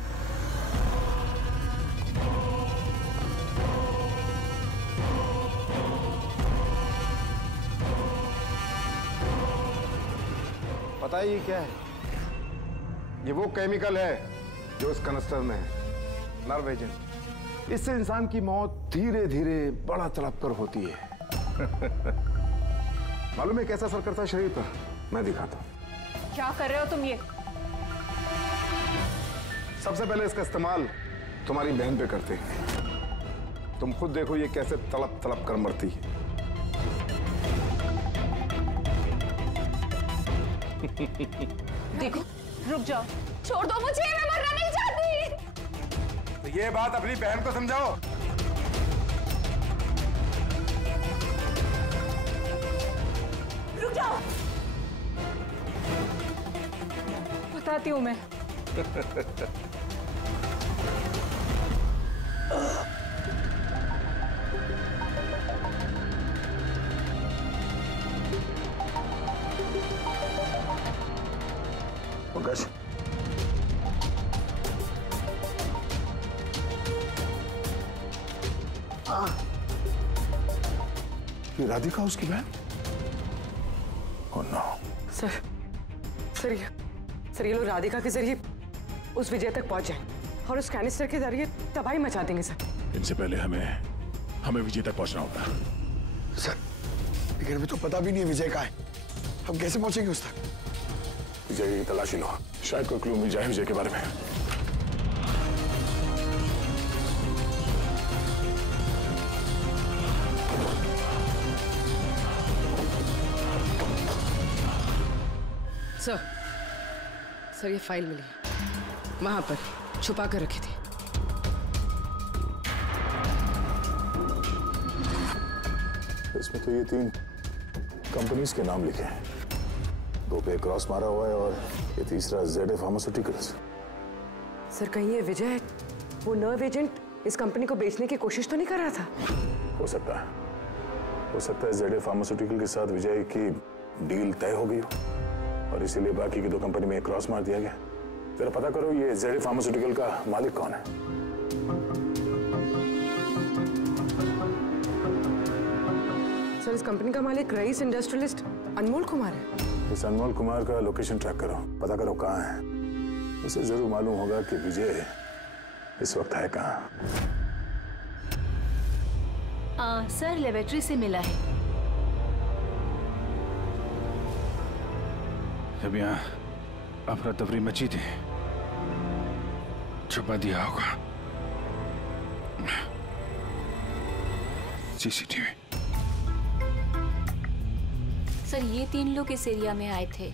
पता है ये क्या है? ये वो केमिकल है जो इस कैनिस्टर में है, नर्व एजेंट। इससे इंसान की मौत धीरे धीरे बड़ा तड़प कर होती है। मालूम है कैसा असर करता है शरीर पर? मैं दिखाता हूं। क्या कर रहे हो तुम ये? सबसे पहले इसका इस्तेमाल तुम्हारी बहन पे करते हैं। तुम खुद देखो ये कैसे तड़प तड़प कर मरती है। देखो, रुक जाओ। छोड़ दो मुझे, मैं मरना नहीं चाहती। तो ये बात अपनी बहन को समझाओ। रुक जाओ। वक्त आती हूँ मैं। पंकज, ये राधिका उसकी बहन? Oh no. सर ये लोग राधिका के जरिए उस विजय तक पहुंच जाए और उस कैनिस्टर के जरिए तबाही मचा देंगे सर। इनसे पहले हमें विजय तक पहुंचना होगा। सर, लेकिन अभी तो पता भी नहीं है विजय कहाँ है। हम कैसे पहुंचेंगे उस तक? विजय की तलाशी लो, शायद कोई क्लू मिल जाए विजय के बारे में। सर ये फाइल मिली वहां पर छुपा कर रखी थी। इसमें तो ये 3 कंपनीज के नाम लिखे हैं, 2 पे क्रॉस मारा हुआ है और ये तीसरा ZA फार्मास्यूटिकल्स। सर कहीं ये विजय वो नर्व एजेंट इस कंपनी को बेचने की कोशिश तो नहीं कर रहा था? हो सकता है ZA फार्मास्यूटिकल के साथ विजय की डील तय हो गई हो और इसीलिए बाकी की 2 कंपनी में क्रॉस मार दिया गया। जरा पता करो ये ZA फार्मास्यूटिकल का मालिक कौन है। सर इस कंपनी का मालिक रईस इंडस्ट्रियलिस्ट अनमोल कुमार है। इस अनमोल कुमार का लोकेशन ट्रैक करो, पता करो कहाँ है। उसे जरूर मालूम होगा कि विजय इस वक्त है कहाँ। सर लेबोरेटरी से मिला है। जब यहाँ अफरा तफरी मची थी, छुपा दिया होगा CCTV। सर ये 3 लोग इस एरिया में आए थे।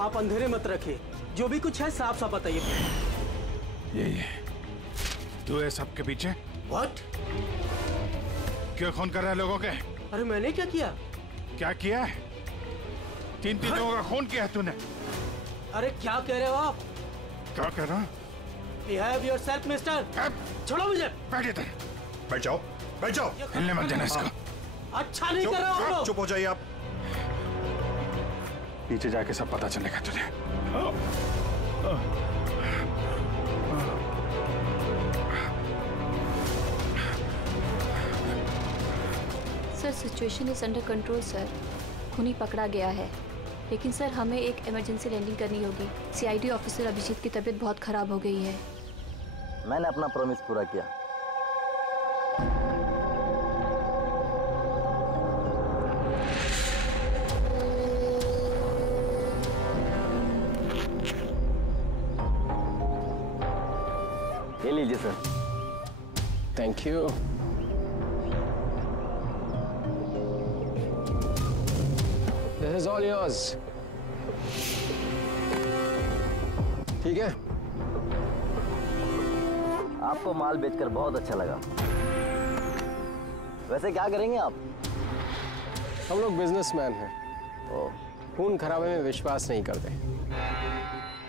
आप अंधेरे मत रखिए, जो भी कुछ है साफ साफ बताइए। ये तू है सबके पीछे? What? क्यों खून कर रहा है लोगों के? अरे मैंने क्या किया? क्या किया है? 3 लोगों का खून किया है तूने। अरे क्या कह रहे हो आप? क्या कह रहा हूँ? Behave yourself, mister. छोड़ो मुझे। बैठ इधर। बैठ जाओ। हिलने मत देना इसको। अच्छा नहीं कर रहे हो। चुप हो जाइए आप। पीछे जाके सब पता चलेगा तुझे। Sir situation is under control sir. खूनी पकड़ा गया है, लेकिन सर हमें एक इमरजेंसी लैंडिंग करनी होगी। CID ऑफिसर अभिजीत की तबीयत बहुत खराब हो गई है। मैंने अपना प्रॉमिस पूरा किया। ये लीजिए sir. Thank you. This is all yours. ठीक है? आपको माल बेचकर बहुत अच्छा लगा। वैसे क्या करेंगे आप? हम लोग बिजनेसमैन हैं। खून खराबे में विश्वास नहीं करते,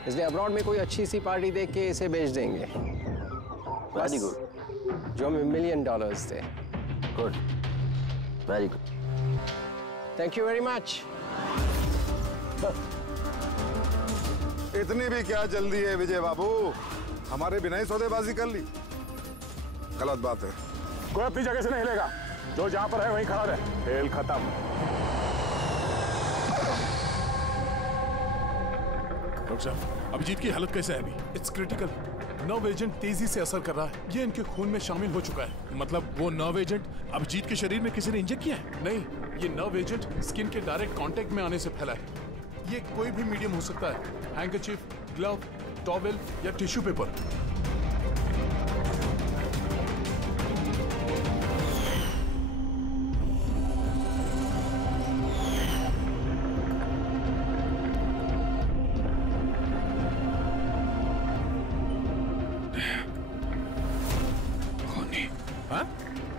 इसलिए अब्रॉड में कोई अच्छी सी पार्टी देख के इसे बेच देंगे। Very good. जो हमें $1 मिलियन थे। Good, very good. Thank you very much. इतनी भी क्या जल्दी है विजय बाबू? हमारे बिना ही सौदेबाजी कर ली। गलत बात है। कोई अपनी जगह से नहीं हिलेगा, जो जहां पर है वहीं खड़ा रहे। खेल खत्म। डॉक्टर साहब, अभिजीत की हालत कैसे है अभी? It's critical. नर्व एजेंट तेजी से असर कर रहा है। ये इनके खून में शामिल हो चुका है। मतलब वो नर्व एजेंट अभिजीत के शरीर में किसी ने इंजेक्ट किया है? नहीं, ये नर्व एजेंट स्किन के डायरेक्ट कांटेक्ट में आने से फैला है। ये कोई भी मीडियम हो सकता है, हैंकरचीफ, ग्लव, टॉवेल या टिश्यू पेपर।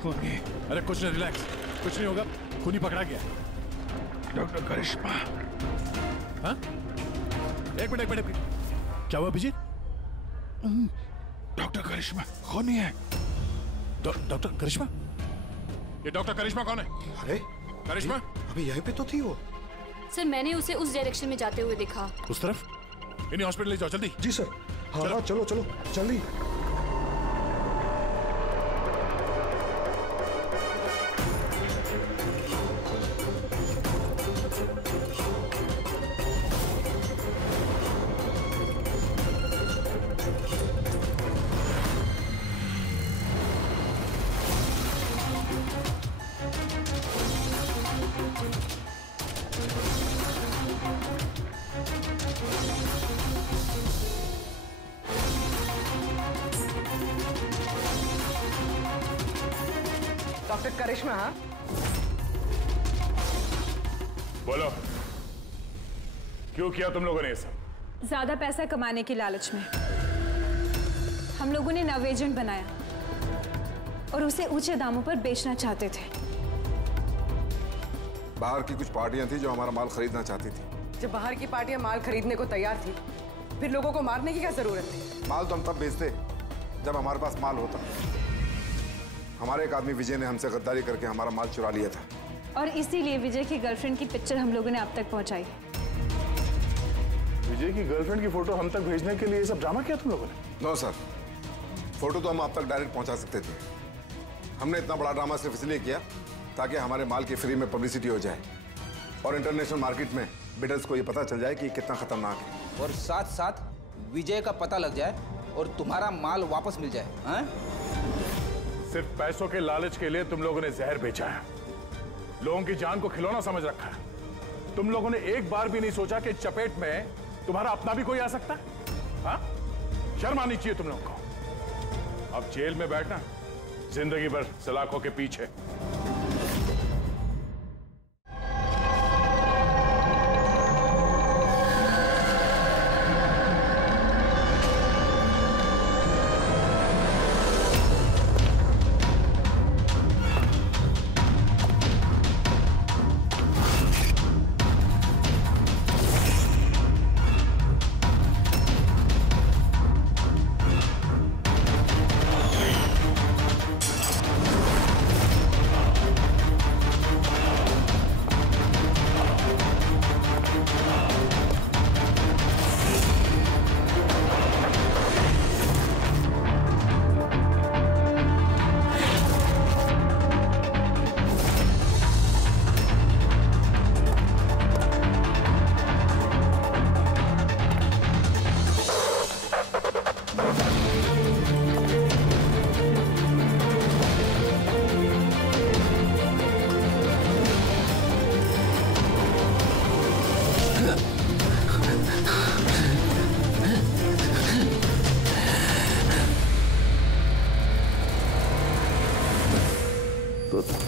अरे कुछ नहीं, रिलैक्स, कुछ नहीं होगा, खूनी पकड़ा गया। डॉक्टर करिश्मा। हाँ? एक मिनट, क्या हुआ अभिजीत? डॉक्टर करिश्मा खूनी है। डॉक्टर करिश्मा? ये डॉक्टर करिश्मा कौन है? अरे करिश्मा अभी यहीं पे तो थी वो। सर मैंने उसे उस डायरेक्शन में जाते हुए देखा। उस तरफ? इन्हें हॉस्पिटल ले जाओ जल्दी। जी सर। हाँ चलो जल्दी। डॉक्टर करिश्मा। हाँ बोलो, क्यों किया तुम लोगों ने ये सब? ज्यादा पैसा कमाने की लालच में हम लोगों ने नव एजेंट बनाया और उसे ऊंचे दामों पर बेचना चाहते थे। बाहर की कुछ पार्टियां थी जो हमारा माल खरीदना चाहती थी। जब बाहर की पार्टियां माल खरीदने को तैयार थी, फिर लोगों को मारने की क्या जरूरत थी? माल तो हम तब बेचते जब हमारे पास माल होता। हमारे एक आदमी विजय ने हमसे गद्दारी करके हमारा माल चुरा लिया था, और इसीलिए विजय की गर्लफ्रेंड की पिक्चर हम लोगों ने अब तक पहुंचाई। विजय की गर्लफ्रेंड की फोटो हम तक भेजने के लिए ये सब ड्रामा किया तुम लोगों ने? नो सर, फोटो तो हम आप तक डायरेक्ट पहुंचा सकते थे। हमने इतना बड़ा ड्रामा सिर्फ इसलिए किया ताकि हमारे माल की फ्री में पब्लिसिटी हो जाए और इंटरनेशनल मार्केट में बिडर्स को ये पता चल जाए कि कितना खतरनाक है, और साथ साथ विजय का पता लग जाए और तुम्हारा माल वापस मिल जाए। हाँ? सिर्फ पैसों के लालच के लिए तुम लोगों ने जहर बेचा है, लोगों की जान को खिलौना समझ रखा है। तुम लोगों ने एक बार भी नहीं सोचा कि चपेट में तुम्हारा अपना भी कोई आ सकता है। हाँ? शर्म आनी चाहिए तुम लोगों को। अब जेल में बैठना जिंदगी भर सलाखों के पीछे।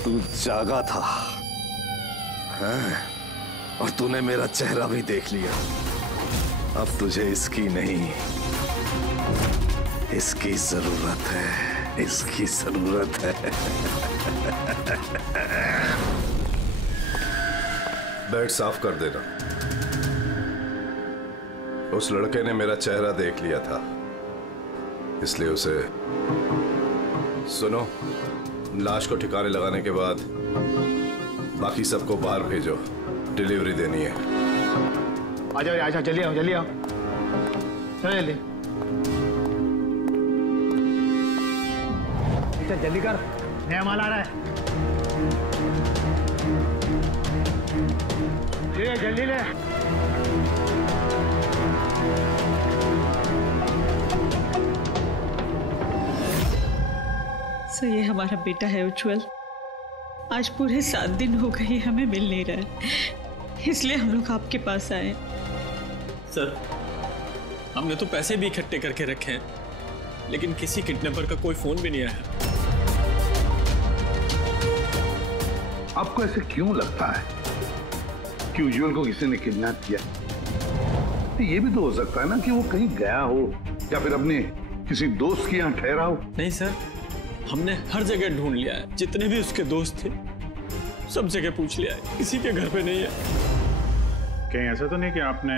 तू जागा था, हाँ? और तूने मेरा चेहरा भी देख लिया। अब तुझे इसकी नहीं, इसकी जरूरत है, इसकी जरूरत है। बेड साफ कर देना। उस लड़के ने मेरा चेहरा देख लिया था, इसलिए उसे सुनो, लाश को ठिकाने लगाने के बाद बाकी सबको बाहर भेजो, डिलीवरी देनी है। आ जाओ, जल्दी आओ, चलो जल्दी। जल्दी कर, नया माल आ रहा है। जल्दी ले। सर, ये हमारा बेटा है उज्जवल। आज पूरे 7 दिन हो गए हमें मिल नहीं रहा है, इसलिए हम लोग आपके पास आए। सर, हमने तो पैसे भी इकट्ठे करके रखे हैं, लेकिन किसी किडनैपर का कोई फोन भी नहीं आया। आपको ऐसे क्यों लगता है कि उज्जवल को किसी ने किडनैप किया? ये भी तो हो सकता है ना कि वो कहीं गया हो या फिर अपने किसी दोस्त के यहाँ ठहरा हो। नहीं सर, हमने हर जगह ढूंढ लिया है, जितने भी उसके दोस्त थे सब जगह पूछ लिया है, किसी के घर पे नहीं है। कहीं ऐसा तो नहीं कि आपने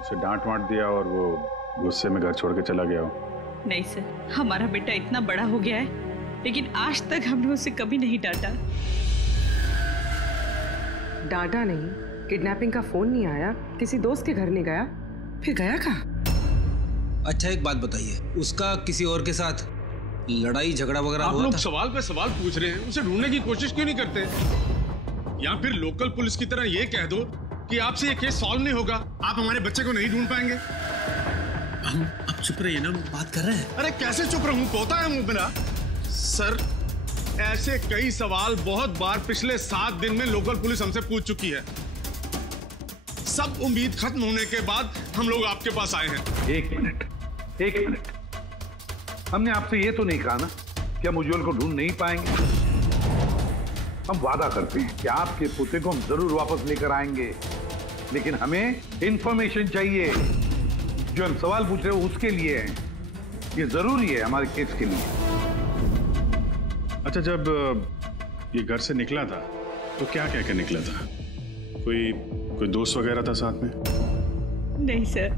उसे डांट वांट दिया और वो गुस्से में घर छोड़ के चला गया हो? नहीं सर, हमारा बेटा इतना बड़ा हो गया है, लेकिन आज तक हमने उसे कभी नहीं डांटा। डांटा नहीं, किडनैपिंग का फोन नहीं आया, किसी दोस्त के घर नहीं गया, फिर गया कहाँ? अच्छा एक बात बताइए, उसका किसी और के साथ लड़ाई झगड़ा वगैरह हुआ था? आप लोग सवाल पे सवाल पूछ रहे हैं, उसे ढूंढने की कोशिश क्यों नहीं करते? या फिर लोकल पुलिस की तरह ये कह दो कि आपसे ये केस सॉल्व नहीं होगा, आप हमारे बच्चे को नहीं ढूंढ पाएंगे। हम अब चुप रहिए ना, बात कर रहे हैं। अरे कैसे चुप रहूं, पोता है मुंह मेरा। सर, ऐसे कई सवाल बहुत बार पिछले 7 दिन में लोकल पुलिस हमसे पूछ चुकी है। सब उम्मीद खत्म होने के बाद हम लोग आपके पास आए हैं। एक मिनट, हमने आपसे ये तो नहीं कहा ना कि हम उज्जवल को ढूंढ नहीं पाएंगे। हम वादा करते हैं कि आपके पोते को हम जरूर वापस लेकर आएंगे, लेकिन हमें इंफॉर्मेशन चाहिए। जो हम सवाल पूछ रहे हो उसके लिए है, ये जरूरी है हमारे केस के लिए। अच्छा, जब ये घर से निकला था तो क्या कह के निकला था? कोई दोस्त वगैरह था साथ में? नहीं सर,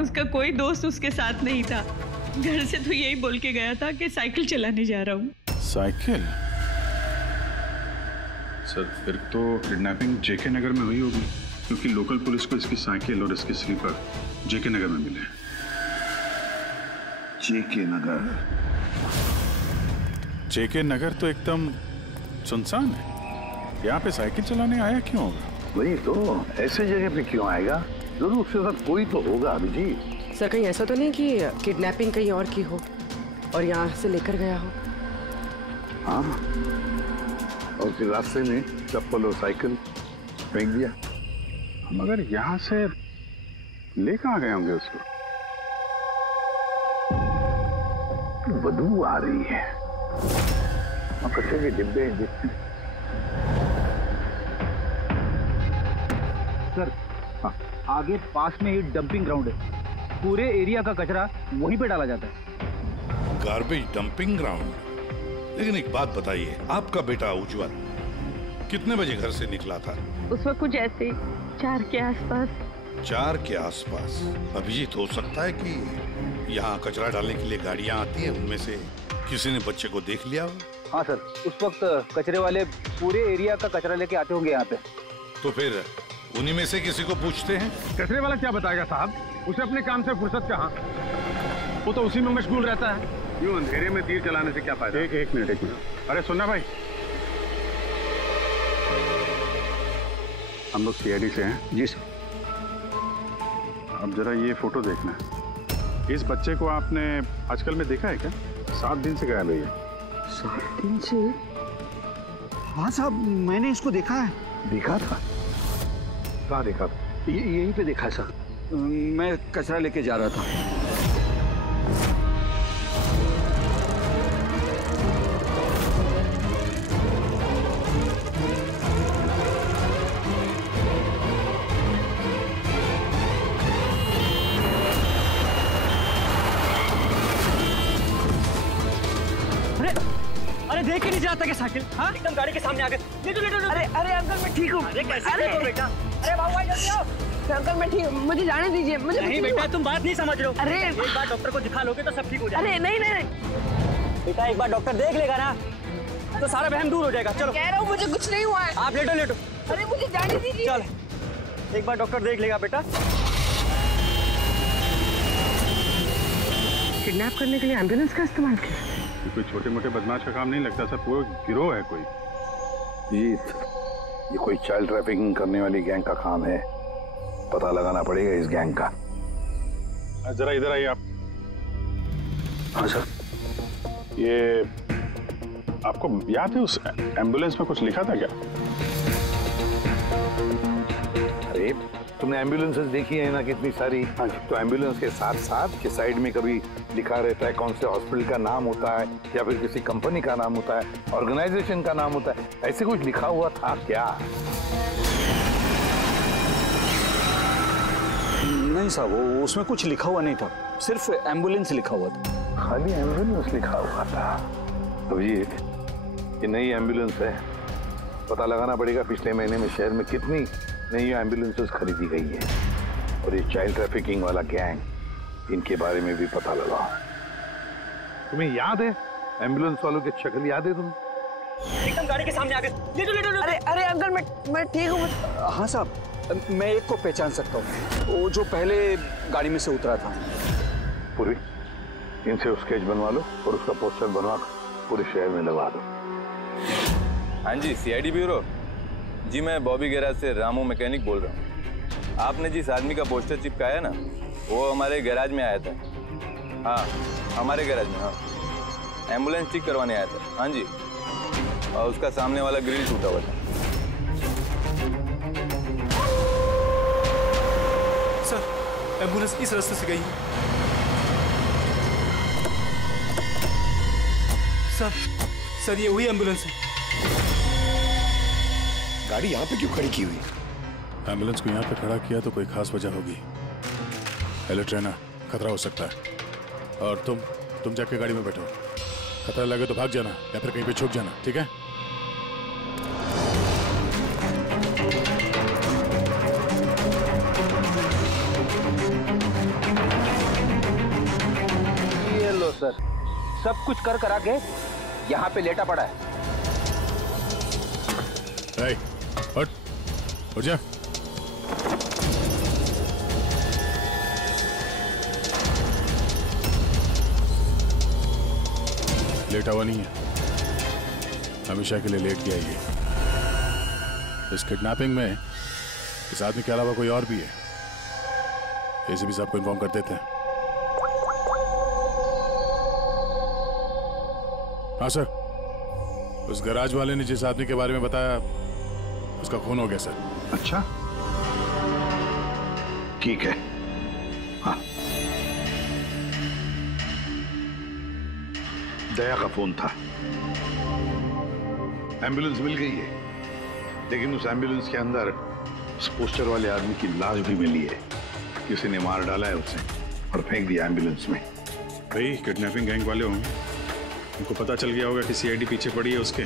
उसका कोई दोस्त उसके साथ नहीं था। घर से तो यही बोल के गया था कि साइकिल चलाने जा रहा हूँ। साइकिल? सर, फिर तो किडनैपिंग जेके नगर में हुई होगी, क्योंकि लोकल पुलिस को इसकी साइकिल और इसके स्लीपर जेके नगर में मिले। जेके नगर? जेके नगर तो एकदम सुनसान है, यहाँ पे साइकिल चलाने आया क्यों होगा? वही तो, ऐसे जगह पे क्यों आएगा? जरूर उसके साथ कोई तो होगा अभिजीत। सर, कहीं ऐसा तो नहीं कि किडनैपिंग कहीं और की हो और यहाँ से लेकर गया हो? हाँ, और फिर रास्ते में चप्पल और साइकिल फेंक दिया। मगर यहाँ से ले कहाँ गए होंगे उसको? बदबू आ रही है, कचरे के डिब्बे हैं। सर, आगे पास में ही डंपिंग ग्राउंड है, पूरे एरिया का कचरा वहीं पे डाला जाता है। Garbage dumping ground? लेकिन एक बात बताइए, आपका बेटा उज्जवल कितने बजे घर से निकला था? उस वक्त कुछ ऐसे 4 के आसपास। 4 के आसपास? अभिजीत, हो सकता है कि यहाँ कचरा डालने के लिए गाड़ियाँ आती हैं, उनमें से किसी ने बच्चे को देख लिया हो? हाँ सर, उस वक्त कचरे वाले पूरे एरिया का कचरा लेके आते होंगे यहाँ पे। तो फिर उन्हीं में से किसी को पूछते हैं। कचरे वाला क्या बताएगा साहब, उसे अपने काम से फुर्सत कहाँ, वो तो उसी में मशगूल रहता है। यूं अंधेरे में तीर चलाने से क्या फायदा? एक मिनट। अरे सुनना भाई, हम लोग सीआईडी से हैं। जी सर। अब जरा ये फोटो देखना, इस बच्चे को आपने आजकल में देखा है क्या? 7 दिन से गायब है ये। 7 दिन से? हाँ साहब, मैंने इसको देखा है। देखा था? कहाँ देखा था? यहीं पे देखा सर, मैं कचरा लेके जा रहा था। अरे देख के नहीं जाता क्या साइकिल? हाँ, एकदम गाड़ी के सामने आ गए। ले। अरे अंकल मैं ठीक हूँ। अरे कैसे हो बेटा? अरे बाबू भाई जल्दी आओ। अंकल मैं ठीक, मुझे जाने दीजिए। मुझे नहीं बेटा, तुम बात नहीं समझ रहे हो। अरे एक बार डॉक्टर को दिखा लोगे तो सब ठीक हो जाएगा। अरे नहीं बेटा, एक बार डॉक्टर देख लेगा ना तो सारा वहम दूर हो जाएगा। चलो, कह रहा हूँ मुझे कुछ नहीं हुआ है। आप लेटो। अरे मुझे जाने दीजिए। चल, एक बार डॉक्टर देख लेगा बेटा। किडनैप करने के लिए एम्बुलेंस का इस्तेमाल किया? कोई छोटे मोटे बदमाश का काम नहीं लगता सर, पूरा गिरोह है कोई। जीत, ये कोई चाइल्ड ट्रैफिकिंग करने वाली गैंग का काम है, पता लगाना पड़ेगा इस गैंग का। जरा इधर आइए आप। हाँ सर। ये आपको याद है उस एम्बुलेंस में कुछ लिखा था क्या? अरे तुमने एम्बुलेंसेस देखी है ना कितनी सारी? हाँ जी। तो एम्बुलेंस के साथ साथ के साइड में कभी लिखा रहता है कौन से हॉस्पिटल का नाम होता है या फिर किसी कंपनी का नाम होता है, ऑर्गेनाइजेशन का नाम होता है, ऐसे कुछ लिखा हुआ था क्या? नहीं साहब, उसमें कुछ लिखा हुआ नहीं था, सिर्फ एम्बुलेंस लिखा हुआ था। खाली एम्बुलेंस लिखा हुआ था। अभिजीत, ये नई एम्बुलेंस है, पता लगाना पड़ेगा पिछले महीने में शहर में कितनी नई एम्बुलेंसेस खरीदी गई है। और ये चाइल्ड ट्रैफिकिंग वाला गैंग, इनके बारे में भी पता लगाओ। तुम्हें याद है एम्बुलेंस वालों की शक्ल याद है? तुम एकदम गाड़ी के सामने आ गए। ले लो। अरे अरे अंकल, मैं ठीक हूँ। हाँ साहब, मैं एक को पहचान सकता हूँ, वो जो पहले गाड़ी में से उतरा था। पूरी इनसे स्केच बनवा लो और उसका पोस्टर बनवा पूरे शहर में लगा दो। हाँ जी, सीआईडी ब्यूरो जी, मैं बॉबी गैराज से रामू मैकेनिक बोल रहा हूँ। आपने जिस आदमी का पोस्टर चिपकाया ना, वो हमारे गैराज में आया था। हाँ, हमारे गैराज में। हाँ, एम्बुलेंस ठीक करवाने आया था। हाँ जी, और उसका सामने वाला ग्रिल टूटा हुआ था। सर, एम्बुलेंस इस रास्ते से गई है। सर ये वही एम्बुलेंस है। गाड़ी यहाँ पे क्यों खड़ी की हुई? एम्बुलेंस को यहाँ पे खड़ा किया तो कोई खास वजह होगी। हेलो ट्रेनर, खतरा हो सकता है, और तुम जाके गाड़ी में बैठो। खतरा लगे तो भाग जाना या फिर कहीं पे छुप जाना, ठीक है? ये लो सर, सब कुछ कर करा के यहाँ पे लेटा पड़ा है। उठ जा। लेटा हुआ नहीं है, हमेशा के लिए लेट गया ये। इस किडनैपिंग में इस आदमी के अलावा कोई और भी है, इसे भी सबको इन्फॉर्म कर देते हैं। हाँ सर, उस गैराज वाले ने जिस आदमी के बारे में बताया, उसका खून हो गया सर। अच्छा, ठीक है। हाँ, दया का फोन था। एम्बुलेंस मिल गई है, लेकिन उस एम्बुलेंस के अंदर उस पोस्टर वाले आदमी की लाश भी मिली है। किसी ने मार डाला है उसे और फेंक दिया एम्बुलेंस में। भाई, किडनैपिंग गैंग वाले होंगे, उनको पता चल गया होगा कि सीआईडी पीछे पड़ी है उसके।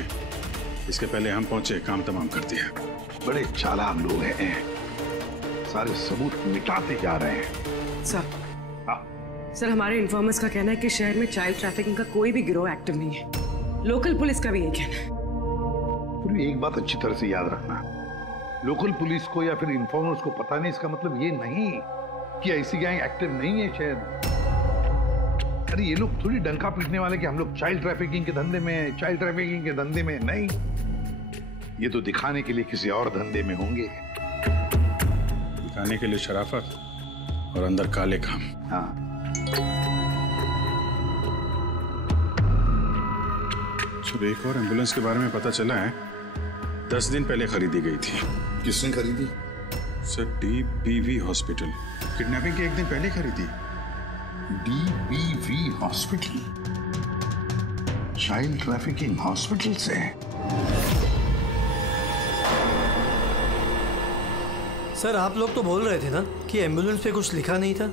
इसके पहले हम पहुंचे, काम तमाम कर दिया। बड़े चालाक लोग हैं, सारे सबूत मिटाते जा रहे हैं। सर, हमारे इन्फॉर्मर्स का कहना है कि शहर में चाइल्ड ट्रैफिकिंग का कोई भी गिरोह एक्टिव नहीं है। लोकल पुलिस का भी यही कहना है। एक बात अच्छी तरह से याद रखना, लोकल पुलिस को या फिर इन्फॉर्मर्स को पता नहीं, इसका मतलब ये नहीं कि ऐसी गैंग एक्टिव नहीं है शहर। अरे ये लोग थोड़ी डंका पीटने वाले कि हम लोग चाइल्ड ट्रैफिकिंग के धंधे में हैं, चाइल्ड ट्रैफिकिंग के धंधे में नहीं। ये तो दिखाने के लिए किसी और धंधे में होंगे। दिखाने के लिए शराफत और अंदर काले काम। हाँ, एक और एम्बुलेंस के बारे में पता चला है, 10 दिन पहले खरीदी गई थी। किसने खरीदी? Sir, DBV hospital. किडनैपिंग के एक दिन पहले खरीदी। DBV hospital, child trafficking hospital से। सर, आप लोग तो बोल रहे थे ना कि एम्बुलेंस पे कुछ लिखा नहीं था।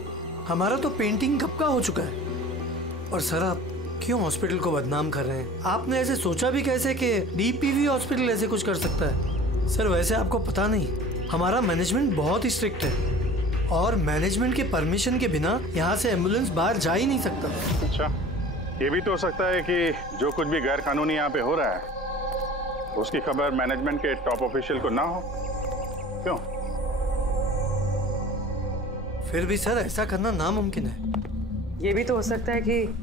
हमारा तो पेंटिंग कब का हो चुका है। और सर, आप क्यों हॉस्पिटल को बदनाम कर रहे हैं? आपने ऐसे सोचा भी कैसे कि डीपीवी हॉस्पिटल ऐसे कुछ कर सकता है? सर, वैसे आपको पता नहीं, हमारा मैनेजमेंट बहुत ही स्ट्रिक्ट है और मैनेजमेंट के परमिशन के बिना यहाँ से एम्बुलेंस बाहर जा ही नहीं सकता। अच्छा, ये भी तो हो सकता है कि जो कुछ भी गैर कानूनी यहाँ पे हो रहा है, उसकी खबर मैनेजमेंट के टॉप ऑफिशियल को ना हो। क्यों? फिर भी सर, ऐसा करना नामुमकिन है। ये भी तो हो सकता है कि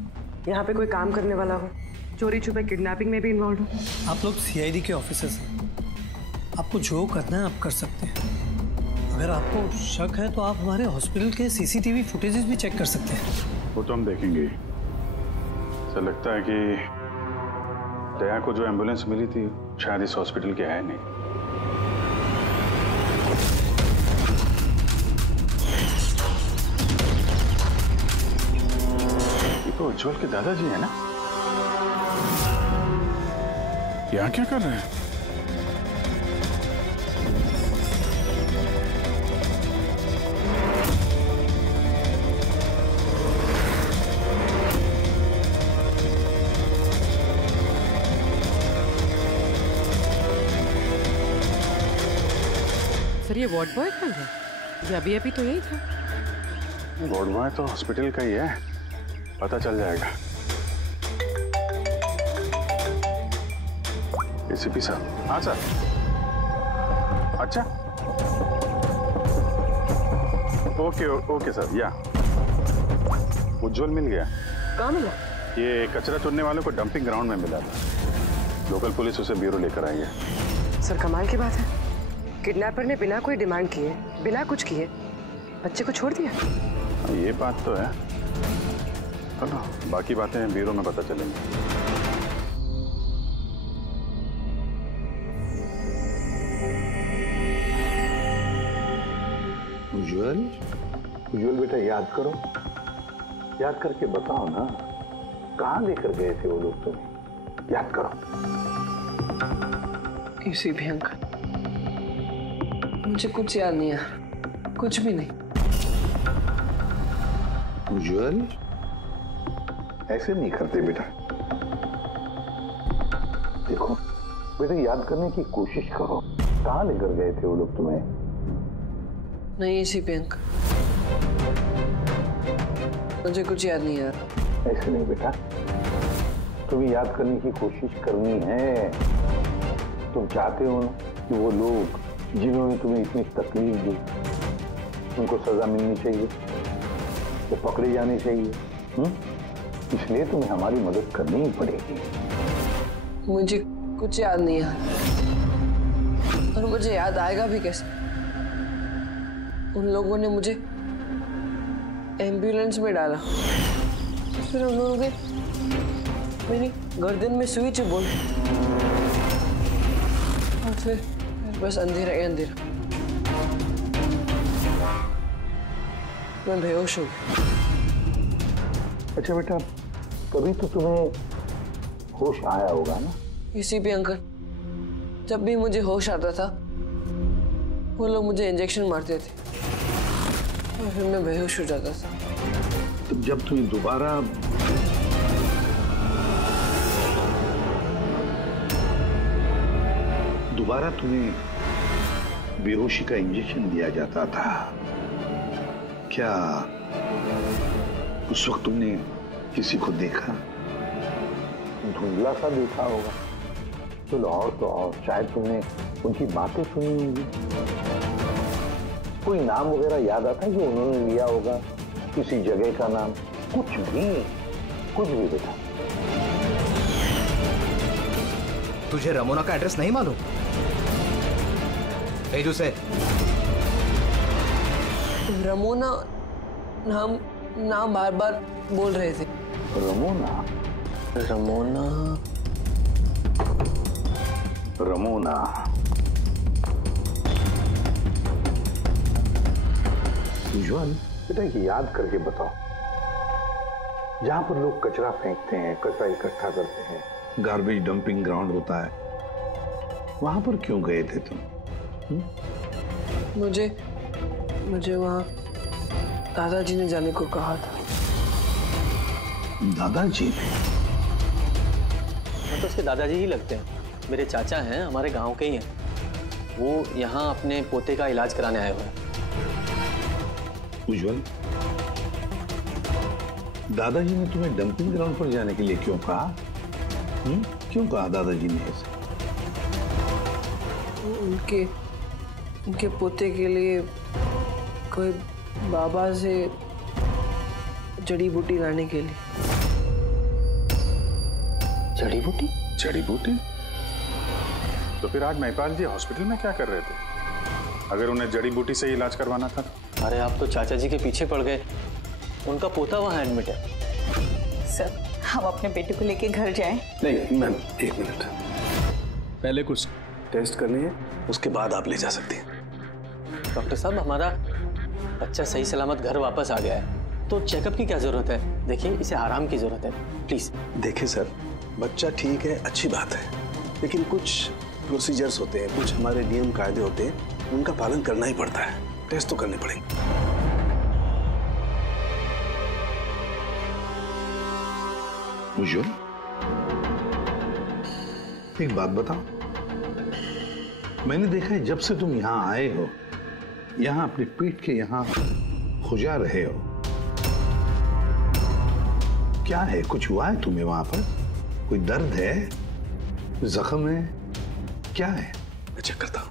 यहाँ पे कोई काम करने वाला हो, चोरी छुपे किडनैपिंग में भी इन्वॉल्व हो। आप लोग सीआईडी के ऑफिसर्स हैं, आपको जो करना है आप कर सकते हैं। अगर आपको शक है तो आप हमारे हॉस्पिटल के सीसीटीवी फुटेजेस भी चेक कर सकते हैं। वो तो हम देखेंगे। ऐसा लगता है कि दया को जो एम्बुलेंस मिली थी शायद इस हॉस्पिटल की है नहीं। तो उज्जवल के दादाजी है ना? यहाँ क्या कर रहे हैं? सर ये वार्ड बॉय कहाँ है? ये अभी अभी तो यही था। वार्ड बॉय तो हॉस्पिटल का ही है, पता चल जाएगा। एसीपी साहब। हाँ सर। अच्छा ओके ओके सर। या उज्जवल मिल गया। कहाँ मिला? ये कचरा चुनने वालों को डंपिंग ग्राउंड में मिला था। लोकल पुलिस उसे ब्यूरो लेकर आई है। सर कमाल की बात है, किडनैपर ने बिना कोई डिमांड किए, बिना कुछ किए बच्चे को छोड़ दिया। ये बात तो है। चलो बाकी बातें ब्यूरो में पता चलेंगी। उज्जवल बेटा याद करो, याद करके बताओ ना, कहाँ लेकर गए थे वो लोग तुम्हें? याद करो। किसी भी अंकल, मुझे कुछ याद नहीं है, कुछ भी नहीं। उज्जवल ऐसे नहीं करते बेटा। देखो बेटा, याद करने की कोशिश करो, कहाँ लेकर गए थे वो लोग तुम्हें? नहीं इसी पे अंकल, मुझे कुछ याद नहीं यार। ऐसे नहीं बेटा, तुम्हें याद करने की कोशिश करनी है। तुम चाहते हो ना कि वो लोग जिन्होंने तुम्हें इतनी तकलीफ दी उनको सजा मिलनी चाहिए, वो पकड़े जाने चाहिए। इसलिए तुम्हें हमारी मदद करनी ही पड़ेगी। मुझे कुछ याद नहीं है, और मुझे याद आएगा भी कैसे? उन लोगों ने मुझे एम्बुलेंस में डाला, फिर उन लोगों ने मेरी गर्दन में सुई चुभोई, और फिर बस अंधेरा ही अंधेरा। मैं बेहोश हो गया। अच्छा बेटा, कभी तो तुम्हें होश आया होगा ना? इसी पे अंकल, जब भी मुझे होश आता था वो लोग मुझे इंजेक्शन मारते थे और फिर मैं बेहोश हो जाता था। तो जब तुम्हें दोबारा तुम्हें बेहोशी का इंजेक्शन दिया जाता था, क्या उस वक्त तुमने किसी को देखा? धुंधला सा देखा होगा। चलो और तो और शायद तुमने उनकी बातें सुनी होंगी। कोई नाम वगैरह याद आता है जो उन्होंने लिया होगा, किसी जगह का नाम? कुछ भी बेटा। तुझे रमोना का एड्रेस नहीं मालूम? भेज उसे। रमोना नाम बार बार बोल रहे थे। रमोना उज्जवल बेटा, याद करके बताओ, जहां पर लोग कचरा फेंकते हैं, कचरा इकट्ठा करते हैं, गार्बेज डंपिंग ग्राउंड होता है, वहां पर क्यों गए थे तुम? मुझे वहां दादाजी ने जाने को कहा था। दादाजी ने? तो उसके दादाजी ही लगते हैं, मेरे चाचा हैं, हमारे गांव के ही हैं। वो यहाँ अपने पोते का इलाज कराने आए हुए हैं। उज्जवल, दादाजी ने तुम्हें डंपिंग ग्राउंड पर जाने के लिए क्यों कहा? क्यों कहा दादाजी ने ऐसे? उनके पोते के लिए कोई बाबा से जड़ी बूटी लाने के लिए। जड़ी बूटी? जड़ी बूटी? तो फिर आज महिपाल जी हॉस्पिटल में क्या कर रहे थे, अगर उन्हें जड़ी बूटी से इलाज करवाना था? अरे आप तो चाचा जी के पीछे पड़ गए, उनका पोता वहाँ एडमिट है। सर, हम अपने बेटे को लेके घर जाएं? नहीं मैम, एक मिनट, पहले कुछ टेस्ट करनी है, उसके बाद आप ले जा सकते हैं। डॉक्टर साहब, हमारा बच्चा सही सलामत घर वापस आ गया है, तो चेकअप की क्या जरूरत है? देखिए, इसे आराम की जरूरत है, प्लीज। देखिए सर, बच्चा ठीक है, अच्छी बात है, लेकिन कुछ प्रोसीजर्स होते हैं, कुछ हमारे नियम कायदे होते हैं, उनका पालन करना ही पड़ता है। टेस्ट तो करने पड़ेंगे। उज्जवल, एक बात बताओ, मैंने देखा है जब से तुम यहाँ आए हो यहाँ अपने पेट के यहाँ खुजा रहे हो। क्या है, कुछ हुआ है तुम्हें वहां पर? कोई दर्द है, जख्म है, क्या है? मैं चेक करता हूं।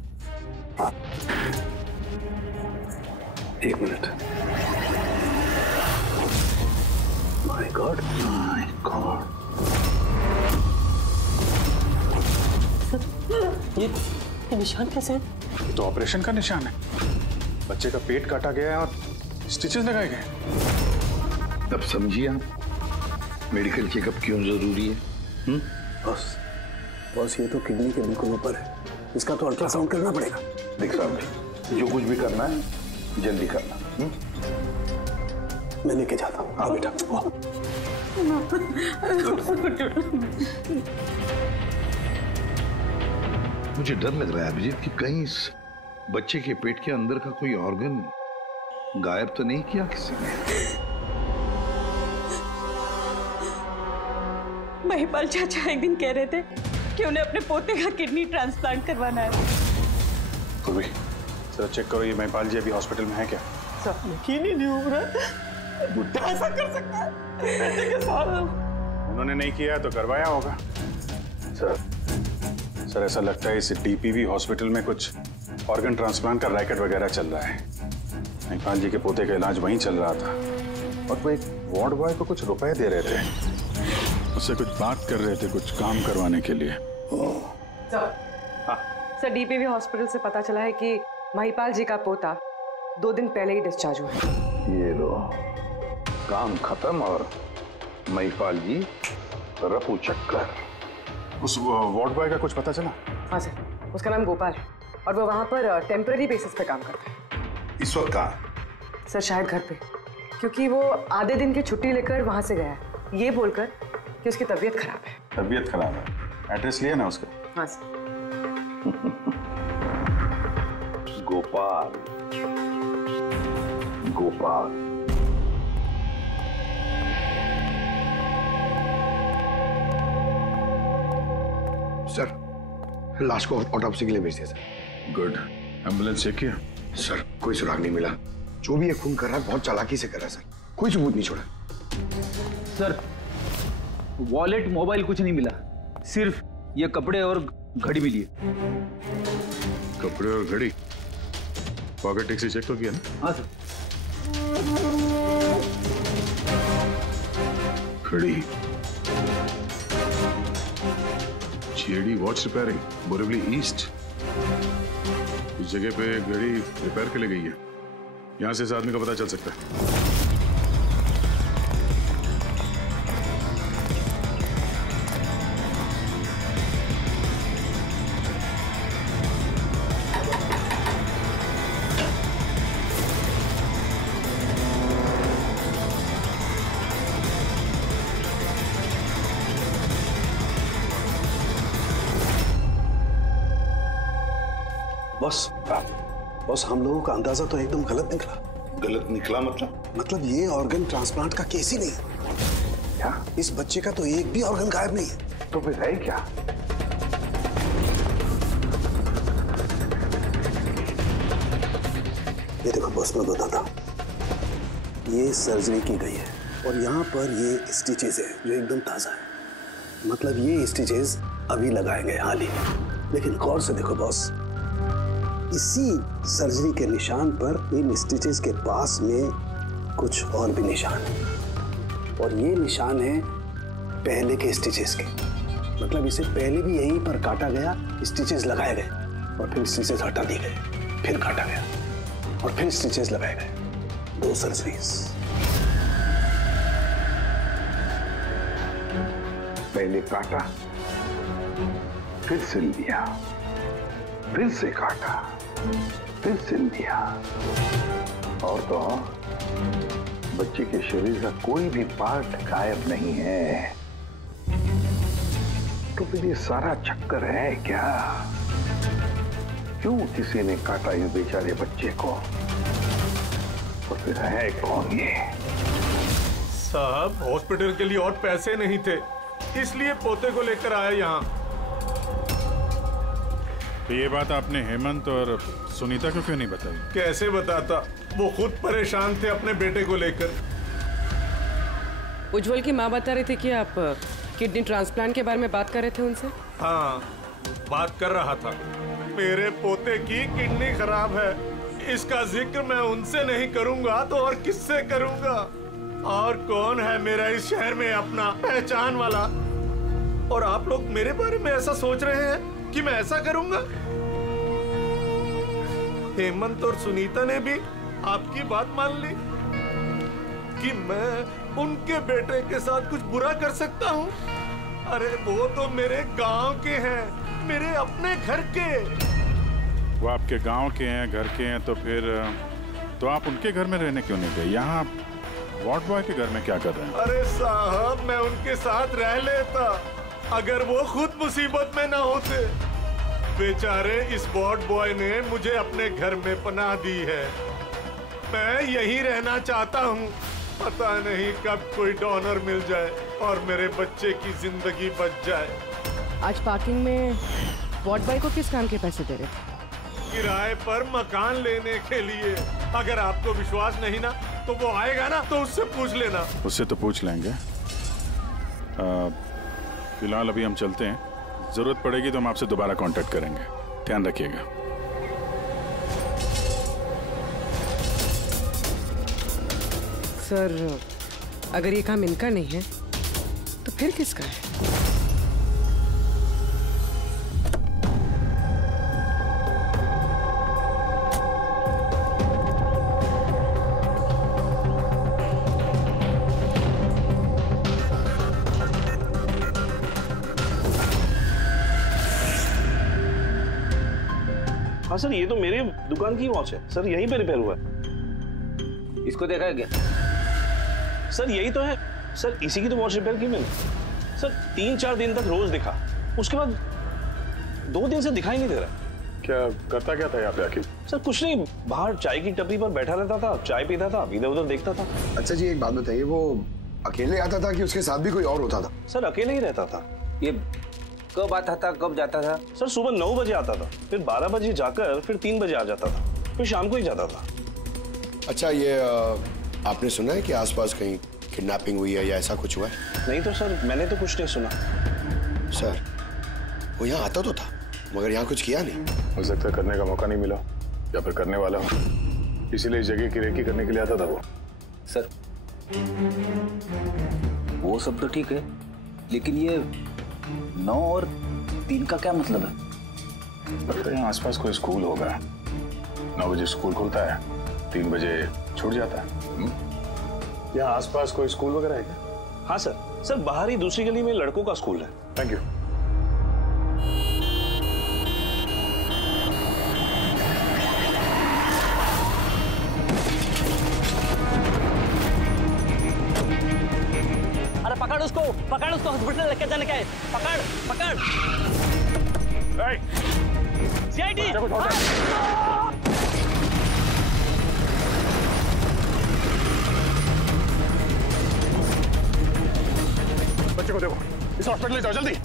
एक minute. My God, my God. ये निशान कैसे हैं? ये तो ऑपरेशन का निशान है। बच्चे का पेट काटा गया है और स्टिचेस लगाए गए। अब समझिए आप मेडिकल चेकअप क्यों जरूरी है? बॉस ये तो किडनी के बिल्कुल ऊपर है, इसका तो अल्ट्रासाउंड करना पड़ेगा। देख साहब, जो कुछ भी करना है जल्दी करना। मैं लेके जाता हूँ। हाँ बेटा। मुझे डर लग रहा है अभिजीत कि कहीं इस बच्चे के पेट के अंदर का कोई ऑर्गन गायब तो नहीं किया किसी ने। महिपाल चाचा एक दिन कह रहे थे कि उन्हें अपने पोते का किडनी ट्रांसप्लांट करवाना है। पूर्वी, जरा चेक करो ये महिपाल जी अभी हॉस्पिटल में है क्या? यकीन ही नहीं हो रहा, बुढ़ा ऐसा कर सकता है बेटे के साथ। उन्होंने नहीं किया तो करवाया होगा। सर ऐसा लगता है इस डीपीवी हॉस्पिटल में कुछ ऑर्गन ट्रांसप्लांट का रैकेट वगैरह चल रहा है। महिपाल जी के पोते का इलाज वहीं चल रहा था और वो एक वार्ड बॉय को कुछ रुपए दे रहे थे, उससे कुछ बात कर रहे थे कुछ काम करवाने के लिए। सर डीपीवी हॉस्पिटल से पता चला है कि महिपाल जी का पोता 2 दिन पहले ही डिस्चार्ज हुआ है। ये लो, काम खत्म और महिपाल जी रफू चक्कर। उस वार्ड बॉय का कुछ पता चला? हाँ सर, उसका नाम गोपाल है और वो वहाँ पर टेम्पररी बेसिस पे काम करता है। इस वक्त कहाँ? सर शायद घर पे, क्योंकि वो आधे दिन की छुट्टी लेकर वहाँ से गया है ये बोलकर कि उसकी तबीयत खराब है। तबीयत खराब है? एड्रेस लिया ना उसका? हाँ सर। गोपाल, गोपाल। सर लाश को ऑटोप्सी के लिए भेज दिया सर। गुड। एम्बुलेंस चेक किया? सर कोई सुराग नहीं मिला। जो भी ये खून कर रहा है बहुत चालाकी से कर रहा है सर, कोई सबूत नहीं छोड़ा। सर वॉलेट मोबाइल कुछ नहीं मिला, सिर्फ ये कपड़े और घड़ी मिली है। कपड़े और घड़ी? पॉकेट टैक्सी चेक तो किया ना? हाँ सर। घड़ी, JD watch repairing, Borivali east. इस जगह पे घड़ी रिपेयर के लिए गई है। यहां से इस आदमी का पता चल सकता है। बॉस हम लोगों का अंदाजा तो एकदम गलत निकला। गलत निकला मतलब ये ऑर्गन ट्रांसप्लांट का केस ही नहीं है। क्या? इस बच्चे का तो एक भी ऑर्गन गायब नहीं है। तो फिर है क्या? ये देखो बॉस, मैं बताता हूं। ये सर्जरी की गई है और यहाँ पर ये स्टिचेस है जो एकदम ताजा है। मतलब ये स्टिचेस अभी लगाए गए हाल ही में। लेकिन गौर से देखो बॉस, इसी सर्जरी के निशान पर इन स्टिचेस के पास में कुछ और भी निशान है और ये निशान है पहले के स्टिचेस के। मतलब इसे पहले भी यहीं पर काटा गया, स्टिचेस लगाए गए और फिर स्टिचेस हटा दिए गए, फिर काटा गया और फिर स्टिचेस लगाए गए। 2 सर्जरीज। पहले काटा, फिर सिल दिया, फिर से काटा, फिर सिल दिया। और तो बच्चे के शरीर का कोई भी पार्ट गायब नहीं है। तो फिर ये सारा चक्कर है क्या? क्यों किसी ने काटा ये बेचारे बच्चे को? और फिर है कौन ये? साहब हॉस्पिटल के लिए और पैसे नहीं थे, इसलिए पोते को लेकर आया यहाँ। तो ये बात आपने हेमंत और सुनीता को क्यों नहीं बताई? कैसे बताता, वो खुद परेशान थे अपने बेटे को लेकर। उज्जवल की माँ बता रही थी कि आप किडनी ट्रांसप्लांट के बारे में बात कर रहे थे उनसे। हाँ, बात कर रहा था। मेरे पोते की किडनी खराब है, इसका जिक्र मैं उनसे नहीं करूंगा तो और किससे करूंगा? और कौन है मेरा इस शहर में अपना पहचान वाला? और आप लोग मेरे बारे में ऐसा सोच रहे हैं कि मैं ऐसा करूंगा? हेमंत और सुनीता ने भी आपकी बात मान ली कि मैं उनके बेटे के साथ कुछ बुरा कर सकता हूँ? अरे वो तो मेरे गांव के हैं, मेरे अपने घर के। वो आपके गांव के हैं, घर के हैं, तो फिर तो आप उनके घर में रहने क्यों नहीं गए? यहाँ आप वार्ड बॉय के घर में क्या कर रहे हैं? अरे साहब, मैं उनके साथ रह लेता अगर वो खुद मुसीबत में ना होते। बेचारे इस वार्ड बॉय ने मुझे अपने घर में पनाह दी है, मैं यहीं रहना चाहता हूँ। पता नहीं कब कोई डोनर मिल जाए और मेरे बच्चे की जिंदगी बच जाए। आज पार्किंग में वार्ड बॉय को किस काम के पैसे दे रहे थे? किराए पर मकान लेने के लिए। अगर आपको विश्वास नहीं ना तो वो आएगा ना तो उससे पूछ लेना। उससे तो पूछ लेंगे। फिलहाल अभी हम चलते हैं, जरूरत पड़ेगी तो हम आपसे दोबारा कांटेक्ट करेंगे। ध्यान रखिएगा। सर, अगर ये काम इनका नहीं है तो फिर किसका है? हाँ सर, ये तो मेरे दुकान की वॉच है सर, यहीं पे रिपेयर हुआ है। इसको देखा है क्या? सर यही तो है सर, इसी की तो वॉच रिपेयर की मैंने। सर 3-4 दिन तक रोज दिखा, उसके बाद 2 दिन से दिखाई नहीं दे रहा। क्या करता क्या था यहाँ पे आखिर? सर कुछ नहीं, बाहर चाय की टपरी पर बैठा रहता था, चाय पीता था, इधर उधर देखता था। अच्छा जी, एक बात बताइए, वो अकेले आता था कि उसके साथ भी कोई और होता था? सर अकेले ही रहता था। ये कब आता था, कब जाता था? सर सुबह 9 बजे आता था, फिर 12 बजे जाकर फिर 3 बजे आ जाता था, फिर शाम को ही जाता था। अच्छा, ये आपने सुना है कि आसपास कहीं किडनैपिंग हुई है या ऐसा कुछ हुआ है? नहीं तो सर, मैंने तो कुछ नहीं सुना। सर, वो यहाँ आता तो था मगर यहाँ कुछ किया नहीं। हो सकता है करने का मौका नहीं मिला या फिर करने वाला हो, इसीलिए इस जगह की रेकी करने के लिए आता था वो। सर वो सब तो ठीक है, लेकिन ये 9 और 3 का क्या मतलब है? लगता है यहाँ आसपास कोई स्कूल होगा। 9 बजे स्कूल खुलता है, 3 बजे छूट जाता है। यहाँ आसपास कोई स्कूल वगैरह है क्या? हाँ सर, सर बाहर ही दूसरी गली में लड़कों का स्कूल है। Thank you. अरे पकड़ उसको हॉस्पिटल लेके जाने का है। पकड़ सीआईडी। बच्चे को देखो, इस हॉस्पिटल ले जाओ जल्दी।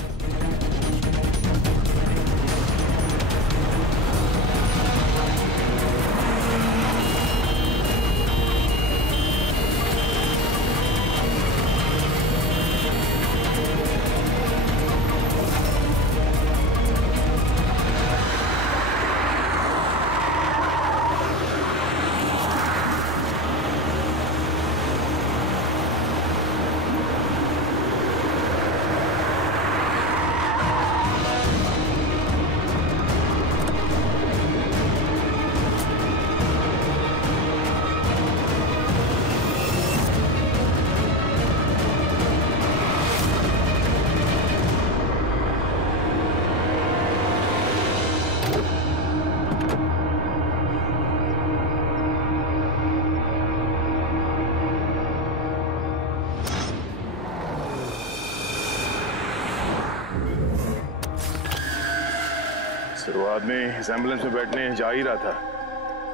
वो आदमी इस एम्बुलेंस में बैठने जा ही रहा था,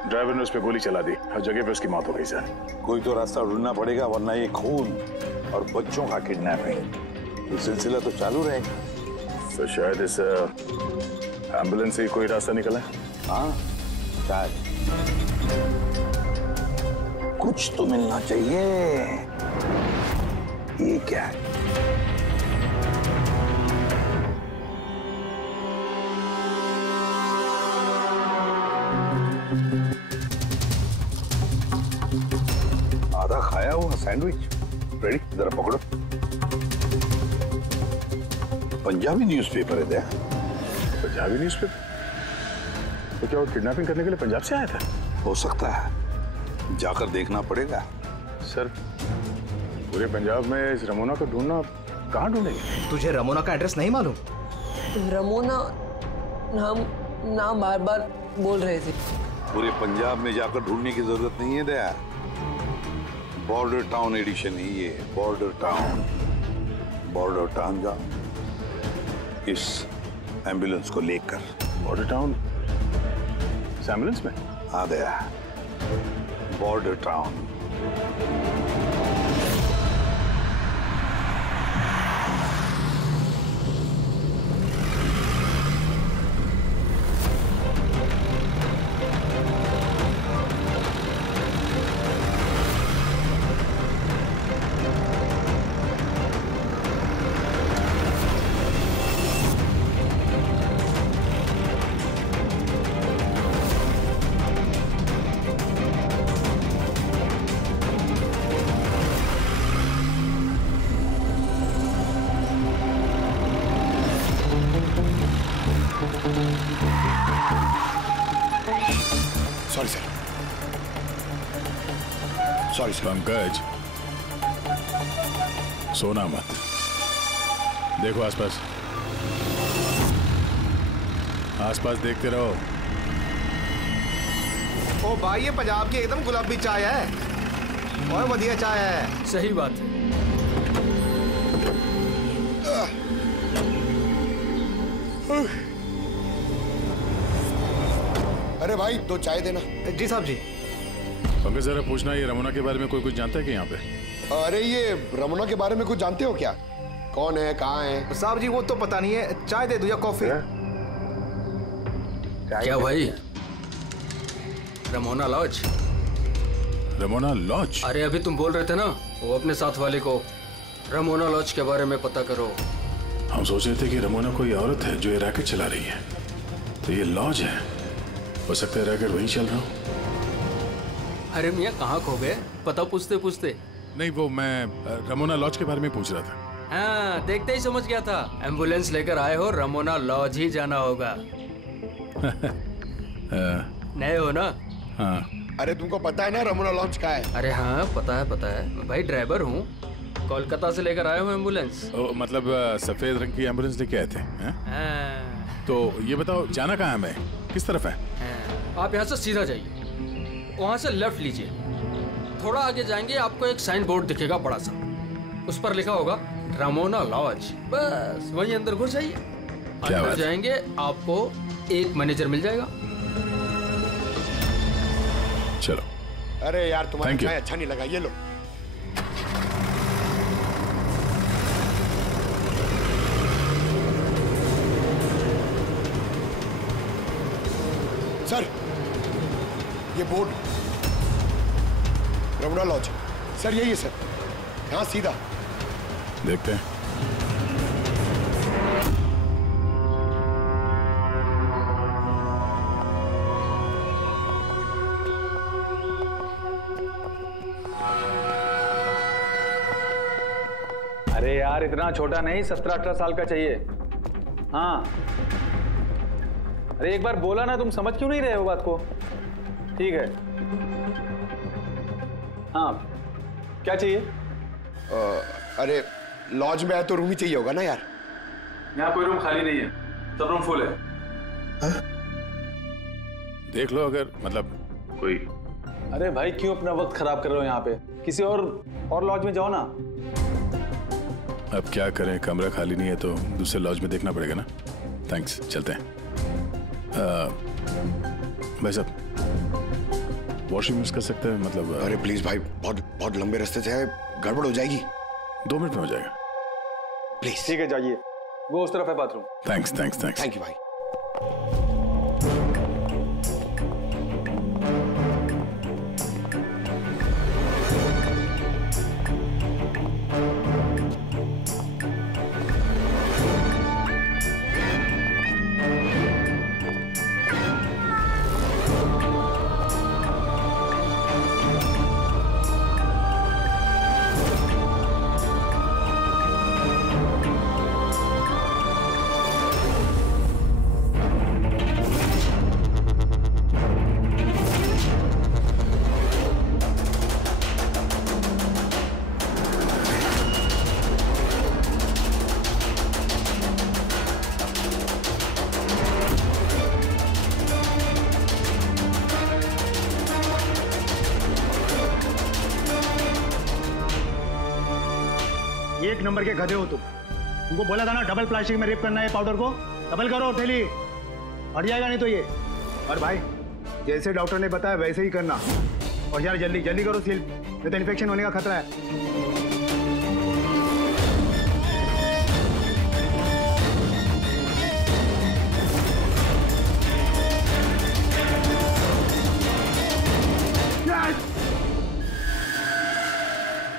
ड्राइवर ने उस पर गोली चला दी और जगह पे उसकी मौत हो गई। सर कोई तो रास्ता ढूंढना पड़ेगा, वरना ये खून और बच्चों का किडनैपिंग ये सिलसिला तो चालू रहेगा। तो शायद इस एम्बुलेंस से कोई रास्ता निकला है? हाँ शायद कुछ तो मिलना चाहिए। ये क्या है? आधा खाया हुआ सैंडविच रेडी, जरा पकड़ो। पंजाबी न्यूज़पेपर है दया। पंजाबी न्यूज़पेपर? तो क्या वो किडनैपिंग करने के लिए पंजाब से आया था? हो सकता है, जाकर देखना पड़ेगा। सर पूरे पंजाब में इस रमोना को ढूंढना कहाँ ढूंढेंगे? तुझे रमोना का एड्रेस नहीं मालूम? रमोना नाम बार बार बोल रहे थे। पूरे पंजाब में जाकर ढूंढने की जरूरत नहीं है दया। बॉर्डर टाउन एडिशन है ये, बॉर्डर टाउन। बॉर्डर टाउन जाओ इस एम्बुलेंस को लेकर। बॉर्डर टाउन इस एम्बुलेंस में? हाँ Daya, border town. Sorry sir, sorry sir. Pankaj सोना मत, देखो आसपास, आसपास देखते रहो। ओ भाई ये पंजाब की एकदम गुलाबी चाय है और बढ़िया चाय है। सही बात है। अरे भाई दो चाय देना। जी साहब जी। पंकज जरा पूछना ये रमोना के बारे में कोई कुछ जानता है कि यहाँ पे? अरे ये रमोना के बारे में कुछ जानते हो क्या? कौन है, कहाँ है? साहब जी वो तो पता नहीं है, चाय दे दो या कॉफी? क्या भाई? Ramona lodge? Ramona lodge? अरे अभी तुम बोल रहे थे ना वो अपने साथ वाले को रमोना लॉज के बारे में पता करो। हम सोच रहे थे कि रमोना कोई औरत है जो ये रैकेट चला रही है, तो ये लॉज है, हो सकता है रैकेट वहीं चल रहा हूँ। अरे मियाँ कहाँ खो गए पता पूछते पूछते? नहीं वो मैं रमोना लॉज के बारे में पूछ रहा था। हाँ देखते ही समझ गया था, एम्बुलेंस लेकर आए हो, रमोना लॉज ही जाना होगा। नए हो ना? हाँ। अरे तुमको पता है ना रमोना लॉज का है? अरे हाँ पता है भाई, ड्राइवर हूँ, कोलकाता से लेकर आए हूँ एम्बुलेंस। मतलब सफेद रंग की एम्बुलेंस लेके आए थे? तो ये बताओ जाना कहाँ है, मैं किस तरफ है? आप यहाँ से सीधा जाइए, वहाँ से लेफ्ट लीजिए, थोड़ा आगे जाएंगे आपको एक साइन बोर्ड दिखेगा बड़ा सा, उस पर लिखा होगा रमोना लॉज, बस वहीं अंदर घुस जाइए। अंदर जाएंगे आपको एक मैनेजर मिल जाएगा। चलो। अरे यार तुम्हारा चाय अच्छा नहीं लगा, ये लो। सर ये बोर्ड रमोना लॉज, सर यही है सर, यहाँ सीधा देखते हैं। अरे यार इतना छोटा नहीं, 17-18 साल का चाहिए। हाँ अरे एक बार बोला ना, तुम समझ क्यों नहीं रहे हो बात को? ठीक है। हाँ क्या चाहिए? अरे लॉज में आए तो रूम ही चाहिए होगा ना यार। यहाँ कोई रूम खाली नहीं है, सब रूम फुल है। देख लो अगर मतलब कोई। अरे भाई क्यों अपना वक्त खराब कर रहे हो यहाँ पे, किसी और लॉज में जाओ ना। अब क्या करें, कमरा खाली नहीं है तो दूसरे लॉज में देखना पड़ेगा ना। थैंक्स, चलते हैं। भाई साहब वॉशरूम यूज कर सकते हैं मतलब? अरे प्लीज भाई, बहुत लंबे रास्ते से है, गड़बड़ हो जाएगी। 2 मिनट में हो जाएगा प्लीज। ठीक है जाइए, वो उस तरफ है बाथरूम। थैंक्स। थैंक यू भाई। एक नंबर के गधे हो तुम। तुमको बोला था ना डबल प्लास्टिक में रेप करना है पाउडर को, डबल करो थैली, हट जाएगा नहीं तो ये। और भाई जैसे डॉक्टर ने बताया वैसे ही करना, और यार जल्दी जल्दी करो सील, नहीं तो इन्फेक्शन होने का खतरा है।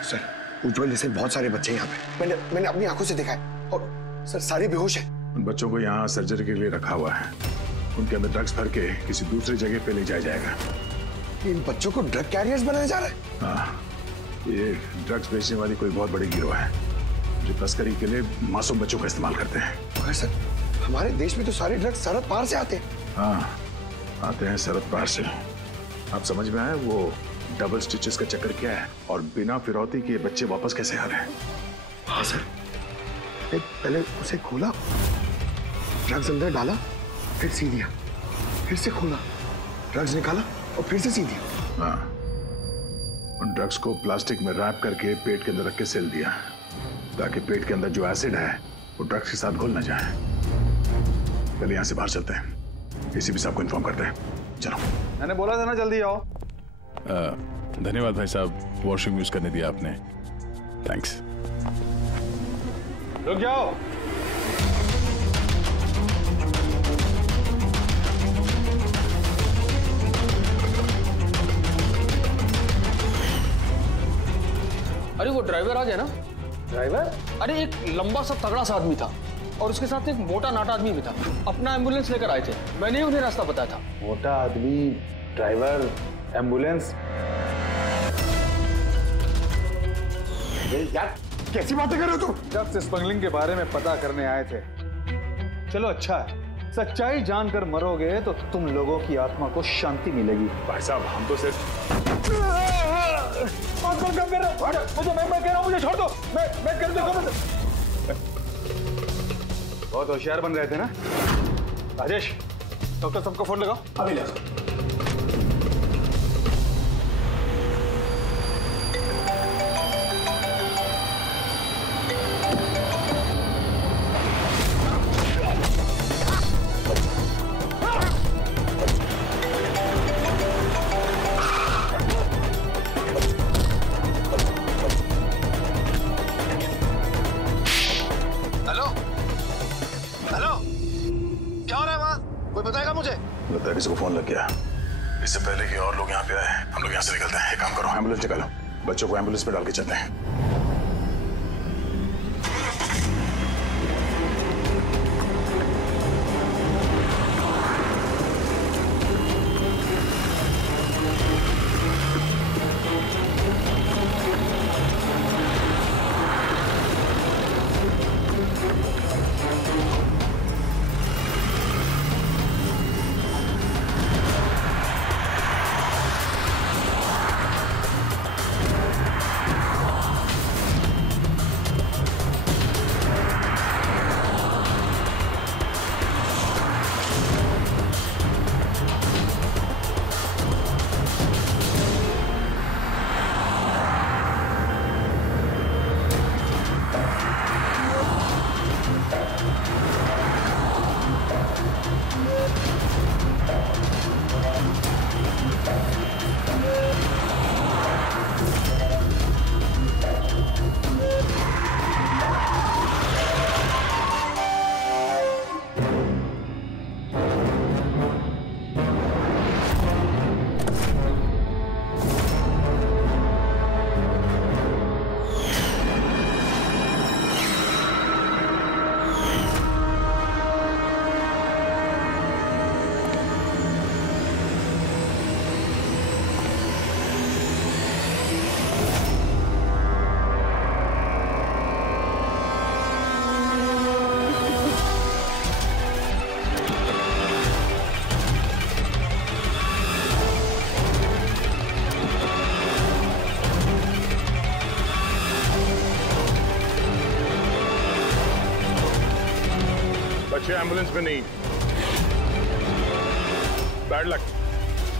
सर उज्जवल जैसे बहुत सारे बच्चे यहाँ पे, मैंने अपनी आंखों से देखा है, और सर सारे बेहोश हैं। उन बच्चों को यहाँ सर्जरी के लिए रखा हुआ है, उनके अंदर ड्रग्स भर के किसी दूसरी जगह पे ले जाया जाएगा। इन बच्चों को ड्रग कैरियर्स बनाया जा रहा है? हाँ, ये ड्रग्स बेचने वाली कोई बहुत बड़ी गिरोह है जो तस्करी के लिए मासूम बच्चों का इस्तेमाल करते हैं। मगर सर हमारे देश में तो सारे ड्रग्स सरहद पार से आते हैं। हाँ आते हैं सरहद पार से। आप समझ में आए वो डबल स्टिचेस का चक्कर क्या है, और बिना फिरौती के बच्चे वापस कैसे आ रहे हैं? हाँ सर, पहले उसे खोला, ड्रग्स अंदर डाला, फिर सी दिया, फिर से खोला, ड्रग्स निकाला और फिर से सी दिया। हाँ, उन ड्रग्स को प्लास्टिक में रैप करके पेट के अंदर रख के सेल दिया, ताकि पेट के अंदर जो एसिड है वो ड्रग्स के साथ घुल ना जाए। पहले यहाँ से बाहर चलते हैं, एसीपी साहब को इन्फॉर्म करते हैं। चलो। मैंने बोला था ना जल्दी आओ। धन्यवाद भाई साहब, वॉशरूम यूज करने दिया आपने, थैंक्स। रुक जाओ। अरे वो ड्राइवर आ गया ना? ड्राइवर? अरे एक लंबा सा तगड़ा सा आदमी था और उसके साथ एक मोटा नाटा आदमी भी था। अपना एम्बुलेंस लेकर आए थे, मैंने ही उन्हें रास्ता बताया था। मोटा आदमी, ड्राइवर, एम्बुलेंस। यार कैसी बातें कर रहे हो तुम? ड्रग्स स्मगलिंग के बारे में पता करने आए थे। चलो अच्छा है, सच्चाई जानकर मरोगे तो तुम लोगों की आत्मा को शांति मिलेगी। भाई साहब हम तो सिर्फ मैं कह रहा हूँ मुझे छोड़ दो, मैं कर दूंगा। बहुत होशियार बन रहे थे ना राजेश? डॉक्टर साहब को फोन लगाओ। अभी लगाओ। किसी को फोन लग गया। इससे पहले कि और लोग यहाँ पे आए, हम लोग यहाँ से निकलते हैं। एक काम करो, एम्बुलेंस निकालो, बच्चों को एम्बुलेंस पे डाल के चलते हैं। बच्चे एम्बुलेंस में नहीं, बैड लक।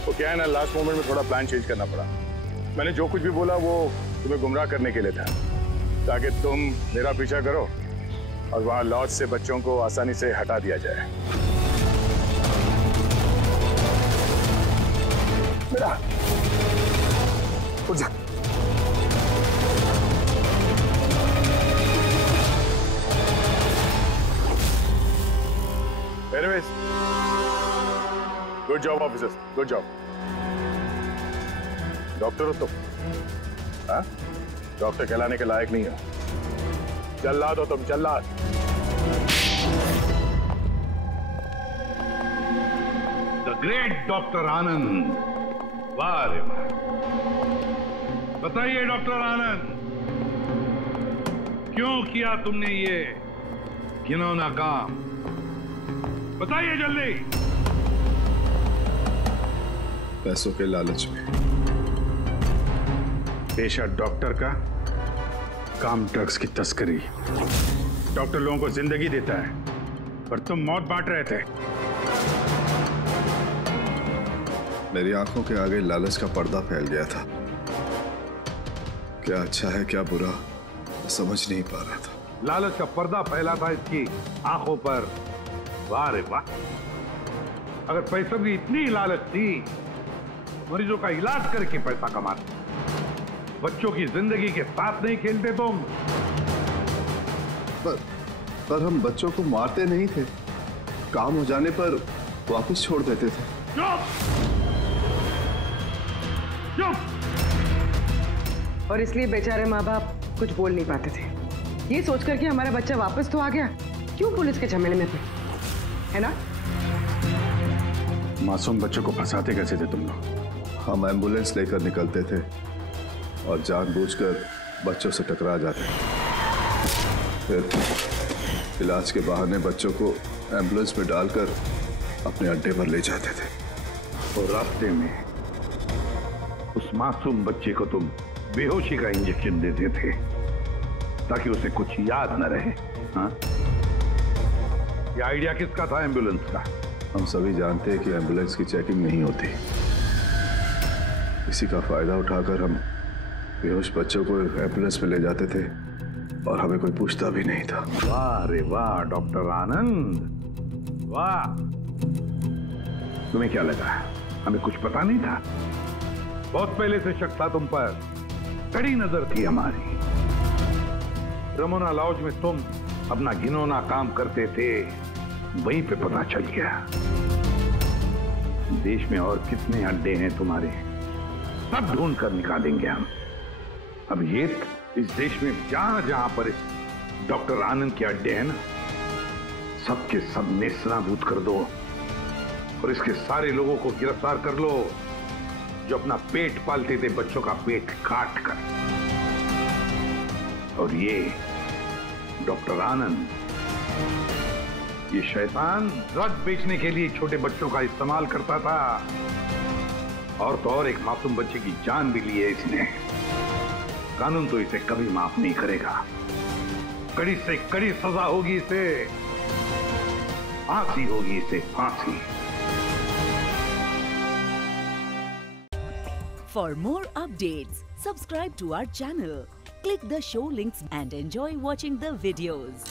वो क्या है ना, लास्ट मोमेंट में थोड़ा प्लान चेंज करना पड़ा। मैंने जो कुछ भी बोला वो तुम्हें गुमराह करने के लिए था। ताकि तुम मेरा पीछा करो और वहां लॉज से बच्चों को आसानी से हटा दिया जाए। बेटा उठ जा। Anyways, good job officers, good job. Doctor हो तुम? हाँ? डॉक्टर कहलाने के लायक नहीं हो। जल्लाद हो तुम, जल्लाद। द ग्रेट डॉक्टर आनंद, वाह रे वाह। बताइए डॉक्टर आनंद, क्यों किया तुमने ये घिनौना काम? बताइए जल्दी। पैसों के लालच में। पेशा डॉक्टर का, काम ड्रग्स की तस्करी। डॉक्टर लोगों को जिंदगी देता है, पर तुम मौत बांट रहे थे। मेरी आंखों के आगे लालच का पर्दा फैल गया था। क्या अच्छा है क्या बुरा समझ नहीं पा रहा था। लालच का पर्दा फैला था इसकी आंखों पर। वाह रे वाह। अगर पैसों की इतनी लालच थी तो मरीजों का इलाज करके पैसा कमाते, बच्चों की जिंदगी के साथ नहीं खेलते तुम। पर हम बच्चों को मारते नहीं थे, काम हो जाने पर वापस छोड़ देते थे। और इसलिए बेचारे माँ बाप कुछ बोल नहीं पाते थे, ये सोचकर कि हमारा बच्चा वापस तो आ गया, क्यों पुलिस के झमेले में पड़े, है ना? मासूम बच्चों को फंसाते कैसे थे तुम लोग? हम एम्बुलेंस लेकर निकलते थे और जानबूझकर बच्चों से टकरा जाते, फिर इलाज के बहाने बच्चों को एम्बुलेंस में डालकर अपने अड्डे पर ले जाते थे। और रास्ते में उस मासूम बच्चे को तुम बेहोशी का इंजेक्शन देते थे ताकि उसे कुछ याद न रहे। हाँ? ये आइडिया किसका था एम्बुलेंस का? हम सभी जानते हैं कि एम्बुलेंस की चेकिंग नहीं होती, इसी का फायदा उठाकर हम बेहोश बच्चों को एम्बुलेंस में ले जाते थे और हमें कोई पूछता भी नहीं था। वाह रे वाह डॉक्टर आनंद, वाह। तुम्हें क्या लगा हमें कुछ पता नहीं था? बहुत पहले से शक था तुम पर, कड़ी नजर थी हमारी। रमोना लॉज में तुम अपना घिनौना काम करते थे, वहीं पे पता चल गया। देश में और कितने अड्डे हैं तुम्हारे, सब ढूंढ कर निकालेंगे हम। अब ये इस देश में जहां जहां पर इस डॉक्टर आनंद के अड्डे हैं ना, सबके सब नेस्तनाबूद कर दो और इसके सारे लोगों को गिरफ्तार कर लो जो अपना पेट पालते थे बच्चों का पेट काट कर। और ये डॉक्टर आनंद, ये शैतान ड्रग बेचने के लिए छोटे बच्चों का इस्तेमाल करता था, और तो और एक मासूम बच्चे की जान भी ली है इसने। कानून तो इसे कभी माफ नहीं करेगा, कड़ी से कड़ी सजा होगी इसे, फांसी होगी इसे, फांसी। For more updates, subscribe to our channel, click the show links and enjoy watching the videos.